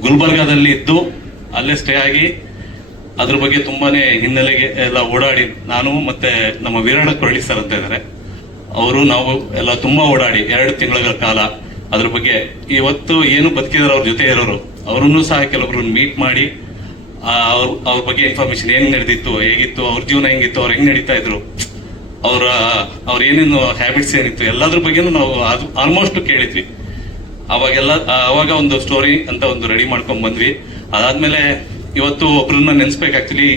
ಗುಲ್ಬರ್ಗಾದಲ್ಲಿ ಇದ್ದು ಅಲ್ಲೇ ಸ್ಟೇ ಆಗಿ ಅದ್ರ ಬಗ್ಗೆ ತುಂಬಾನೇ ಹಿನ್ನೆಲೆಗೆ ಎಲ್ಲ ಓಡಾಡಿ ನಾನು ಮತ್ತೆ ನಮ್ಮ ವೀರಣ್ಣ ಕೊರಳಿ ಸರ್ ಅಂತ ಇದ್ದಾರೆ. ಅವರು ನಾವು ಎಲ್ಲ ತುಂಬಾ ಓಡಾಡಿ ಎರಡು ತಿಂಗಳ ಕಾಲ ಅದ್ರ ಬಗ್ಗೆ ಇವತ್ತು ಏನು ಬದುಕಿದಾರೆ ಅವ್ರ ಜೊತೆ ಇರೋರು. ಅವ್ರನ್ನೂ ಸಹ ಕೆಲವೊಬ್ರನ್ನ ಮೀಟ್ ಮಾಡಿ ಅವ್ರ ಅವ್ರ ಬಗ್ಗೆ ಇನ್ಫಾರ್ಮೇಶನ್ ಏನ್ ನಡೆದಿತ್ತು, ಹೇಗಿತ್ತು, ಅವ್ರ ಜೀವನ ಹೆಂಗಿತ್ತು, ಅವ್ರು ಹೆಂಗ್ ನಡೀತಾ ಇದ್ರು, ಅವರ, ಅವ್ರ ಏನೇನು ಹ್ಯಾಬಿಟ್ಸ್ ಏನಿತ್ತು, ಎಲ್ಲದ್ರ ಬಗ್ಗೆನೂ ನಾವು ಆಲ್ಮೋಸ್ಟ್ ಕೇಳಿದ್ವಿ. ಅವಾಗೆಲ್ಲ, ಅವಾಗ ಒಂದು ಸ್ಟೋರಿ ಅಂತ ಒಂದು ರೆಡಿ ಮಾಡ್ಕೊಂಡ್ ಬಂದ್ವಿ. ಅದಾದ್ಮೇಲೆ ಇವತ್ತು ಒಬ್ರನ್ನ ನೆನ್ಸ್ಬೇಕು ಆಕ್ಚುಲಿ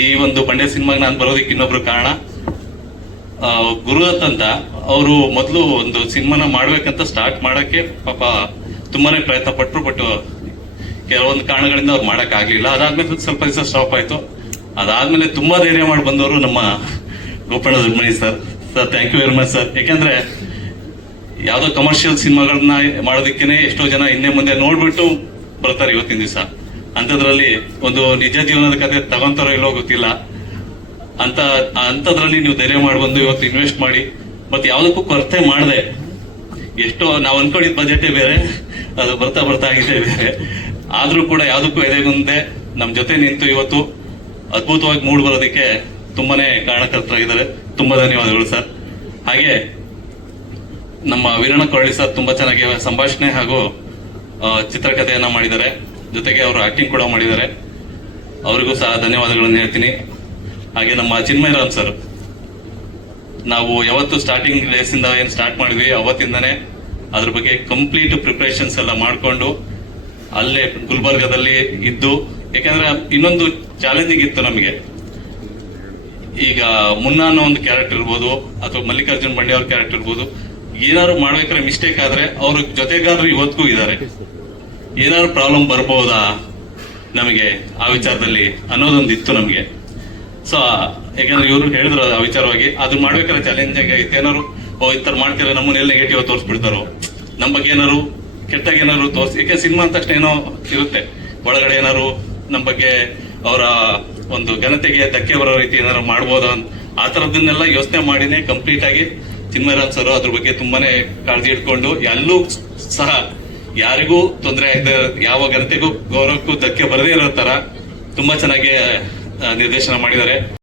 ಈ ಒಂದು ಬಂಡೆ ಸಿನಿಮಾಗೆ ನಾನು ಬರೋದಕ್ಕೆ ಇನ್ನೊಬ್ರು ಕಾರಣ. ಗುರು ಅಂತ, ಅವರು ಮೊದಲು ಒಂದು ಸಿನಿಮಾನ ಮಾಡ್ಬೇಕಂತ ಸ್ಟಾರ್ಟ್ ಮಾಡಕ್ಕೆ ಪಾಪ ತುಂಬಾನೇ ಪ್ರಯತ್ನ ಪಟ್ಟರು ಬಟ್ ಕೆಲವೊಂದು ಕಾರಣಗಳಿಂದ ಅವ್ರು ಮಾಡಕ್ ಆಗ್ಲಿಲ್ಲ. ಅದಾದ್ಮೇಲೆ ಸ್ವಲ್ಪ ದಿವಸ ಸ್ಟಾಪ್ ಆಯ್ತು. ಅದಾದ್ಮೇಲೆ ತುಂಬಾ ಧೈರ್ಯ ಮಾಡಿ ಬಂದವರು ನಮ್ಮ Gopanna Durmani sir sir thank you very much sir ಯಾಕಂದ್ರೆ ಯಾವ್ದೋ ಕಮರ್ಷಿಯಲ್ ಸಿನಿಮಾಗಳನ್ನ ಮಾಡೋದಕ್ಕೇನೆ ಎಷ್ಟೋ ಜನ ಇನ್ನೇ ಮುಂದೆ ನೋಡ್ಬಿಟ್ಟು ಬರ್ತಾರೆ ಇವತ್ತಿನ ದಿವಸ. ಅಂಥದ್ರಲ್ಲಿ ಒಂದು ನಿಜ ಜೀವನದ ಕತೆ ತಗೊಂತಾರೋ ಇಲ್ಲೋ ಗೊತ್ತಿಲ್ಲ. ಅಂತ ಅಂಥದ್ರಲ್ಲಿ ನೀವು ಧೈರ್ಯ ಮಾಡಿ ಬಂದು ಇವತ್ತು ಇನ್ವೆಸ್ಟ್ ಮಾಡಿ. ಮತ್ತೆ ಯಾವುದಕ್ಕೂ ಕೊರತೆ ಮಾಡದೆ. ಎಷ್ಟೋ, ನಾವು ಅನ್ಕೊಂಡಿದ್ ಬಜೆಟೇ ಬೇರೆ, ಅದು ಬರ್ತಾ ಬರ್ತಾ ಆಗಿದೆ ಬೇರೆ. ಆದ್ರೂ ಕೂಡ ಯಾವುದಕ್ಕೂ ಎದೆಗುಂದೆ ನಮ್ಮ ಜೊತೆ ನಿಂತು ಇವತ್ತು ಅದ್ಭುತವಾಗಿ ಮೂಡ್ ಬರೋದಕ್ಕೆ ತುಂಬಾನೇ ಕಾರಣಕರ್ತರಾಗಿದ್ದಾರೆ. ತುಂಬಾ ಧನ್ಯವಾದಗಳು ಸರ್. ಹಾಗೆ ನಮ್ಮ ವೀರಣ ಕೊರಳಿ ಸರ್ ತುಂಬಾ ಚೆನ್ನಾಗಿ ಸಂಭಾಷಣೆ ಹಾಗೂ ಚಿತ್ರಕಥೆಯನ್ನ ಮಾಡಿದ್ದಾರೆ. ಜೊತೆಗೆ ಅವರು ಆಕ್ಟಿಂಗ್ ಕೂಡ ಮಾಡಿದ್ದಾರೆ. ಅವರಿಗೂ ಸಹ ಧನ್ಯವಾದಗಳನ್ನು ಹೇಳ್ತೀನಿ. ಹಾಗೆ ನಮ್ಮ ಚಿನ್ಮಯ ರಾಮ್ ಸರ್, ನಾವು ಯಾವತ್ತು ಸ್ಟಾರ್ಟಿಂಗ್ ಡೇಸ್ ಇಂದ ಏನು ಸ್ಟಾರ್ಟ್ ಮಾಡಿದ್ವಿ, ಅವತ್ತಿಂದನೇ ಅದ್ರ ಬಗ್ಗೆ ಕಂಪ್ಲೀಟ್ ಪ್ರಿಪರೇಷನ್ಸ್ ಎಲ್ಲ ಮಾಡ್ಕೊಂಡು ಅಲ್ಲೇ ಗುಲ್ಬರ್ಗದಲ್ಲಿ ಇದ್ದು ಯಾಕಂದ್ರೆ ಇನ್ನೊಂದು ಚಾಲೆಂಜಿಂಗ್ ಇತ್ತು ನಮಗೆ. ಈಗ ಮುನ್ನ ಅನ್ನೋ ಒಂದು ಕ್ಯಾರೆಕ್ಟರ್ ಇರ್ಬೋದು, ಅಥವಾ ಮಲ್ಲಿಕಾರ್ಜುನ್ ಬಂಡೆ ಅವ್ರ ಕ್ಯಾರೆಕ್ಟರ್ ಇರ್ಬೋದು ಏನಾದ್ರು ಮಾಡ್ಬೇಕಾದ್ರೆ ಮಿಸ್ಟೇಕ್ ಆದ್ರೆ ಅವ್ರ ಜೊತೆಗಾರರು ಇವತ್ತಿಗೂ ಇದ್ದಾರೆ. ಏನಾದ್ರು ಪ್ರಾಬ್ಲಮ್ ಬರ್ಬೋದಾ ನಮಗೆ ಆ ವಿಚಾರದಲ್ಲಿ ಅನ್ನೋದೊಂದು ಇತ್ತು ನಮಗೆ. ಸೊ ಯಾಕಂದ್ರೆ ಇವರು ಹೇಳಿದ್ರು ಆ ವಿಚಾರವಾಗಿ, ಅದು ಮಾಡ್ಬೇಕಾದ್ರೆ ಚಾಲೆಂಜಿಂಗ್ ಆಗಿತ್ತು ಏನಾದ್ರು ಈ ತರ ಮಾಡ್ತಾರೆ ನಮ್ಮನ್ನೆಲ್ಲ ನೆಗೆಟಿವ್ ತೋರಿಸ್ಬಿಡ್ತಾರೋ. ನಮ್ಮ ಬಗ್ಗೆ ಏನಾದ್ರು ಕೆಟ್ಟಾಗ ಏನಾದ್ರು ತೋರಿಸಿ ಸಿನಿಮಾ ಅಂದ ತಕ್ಷಣ ಏನೋ ಇರುತ್ತೆ ಒಳಗಡೆ ಏನಾದ್ರು ನಮ್ಮ ಬಗ್ಗೆ ಅವರ ಒಂದು ಘನತೆಗೆ ಧಕ್ಕೆ ಬರೋ ರೀತಿ ಏನಾದ್ರು ಮಾಡ್ಬೋದಾ ಆ ತರದನ್ನೆಲ್ಲ ಯೋಚನೆ ಮಾಡಿನೇ ಕಂಪ್ಲೀಟ್ ಆಗಿ ಚಿನ್ಮಯರಾಮ್ ಸರ್ ಅದ್ರ ಬಗ್ಗೆ ತುಂಬಾನೇ ಕಾಳಜಿ ಇಟ್ಕೊಂಡು ಎಲ್ಲೂ ಸಹ ಯಾರಿಗೂ ತೊಂದರೆ ಆಯ್ತ ಯಾವ ಘನತೆಗೂ ಗೌರವಕ್ಕೂ ಧಕ್ಕೆ ಬರದೇ ಇರೋ ತರ ತುಂಬಾ ಚೆನ್ನಾಗಿ ನಿರ್ದೇಶನ ಮಾಡಿದ್ದಾರೆ.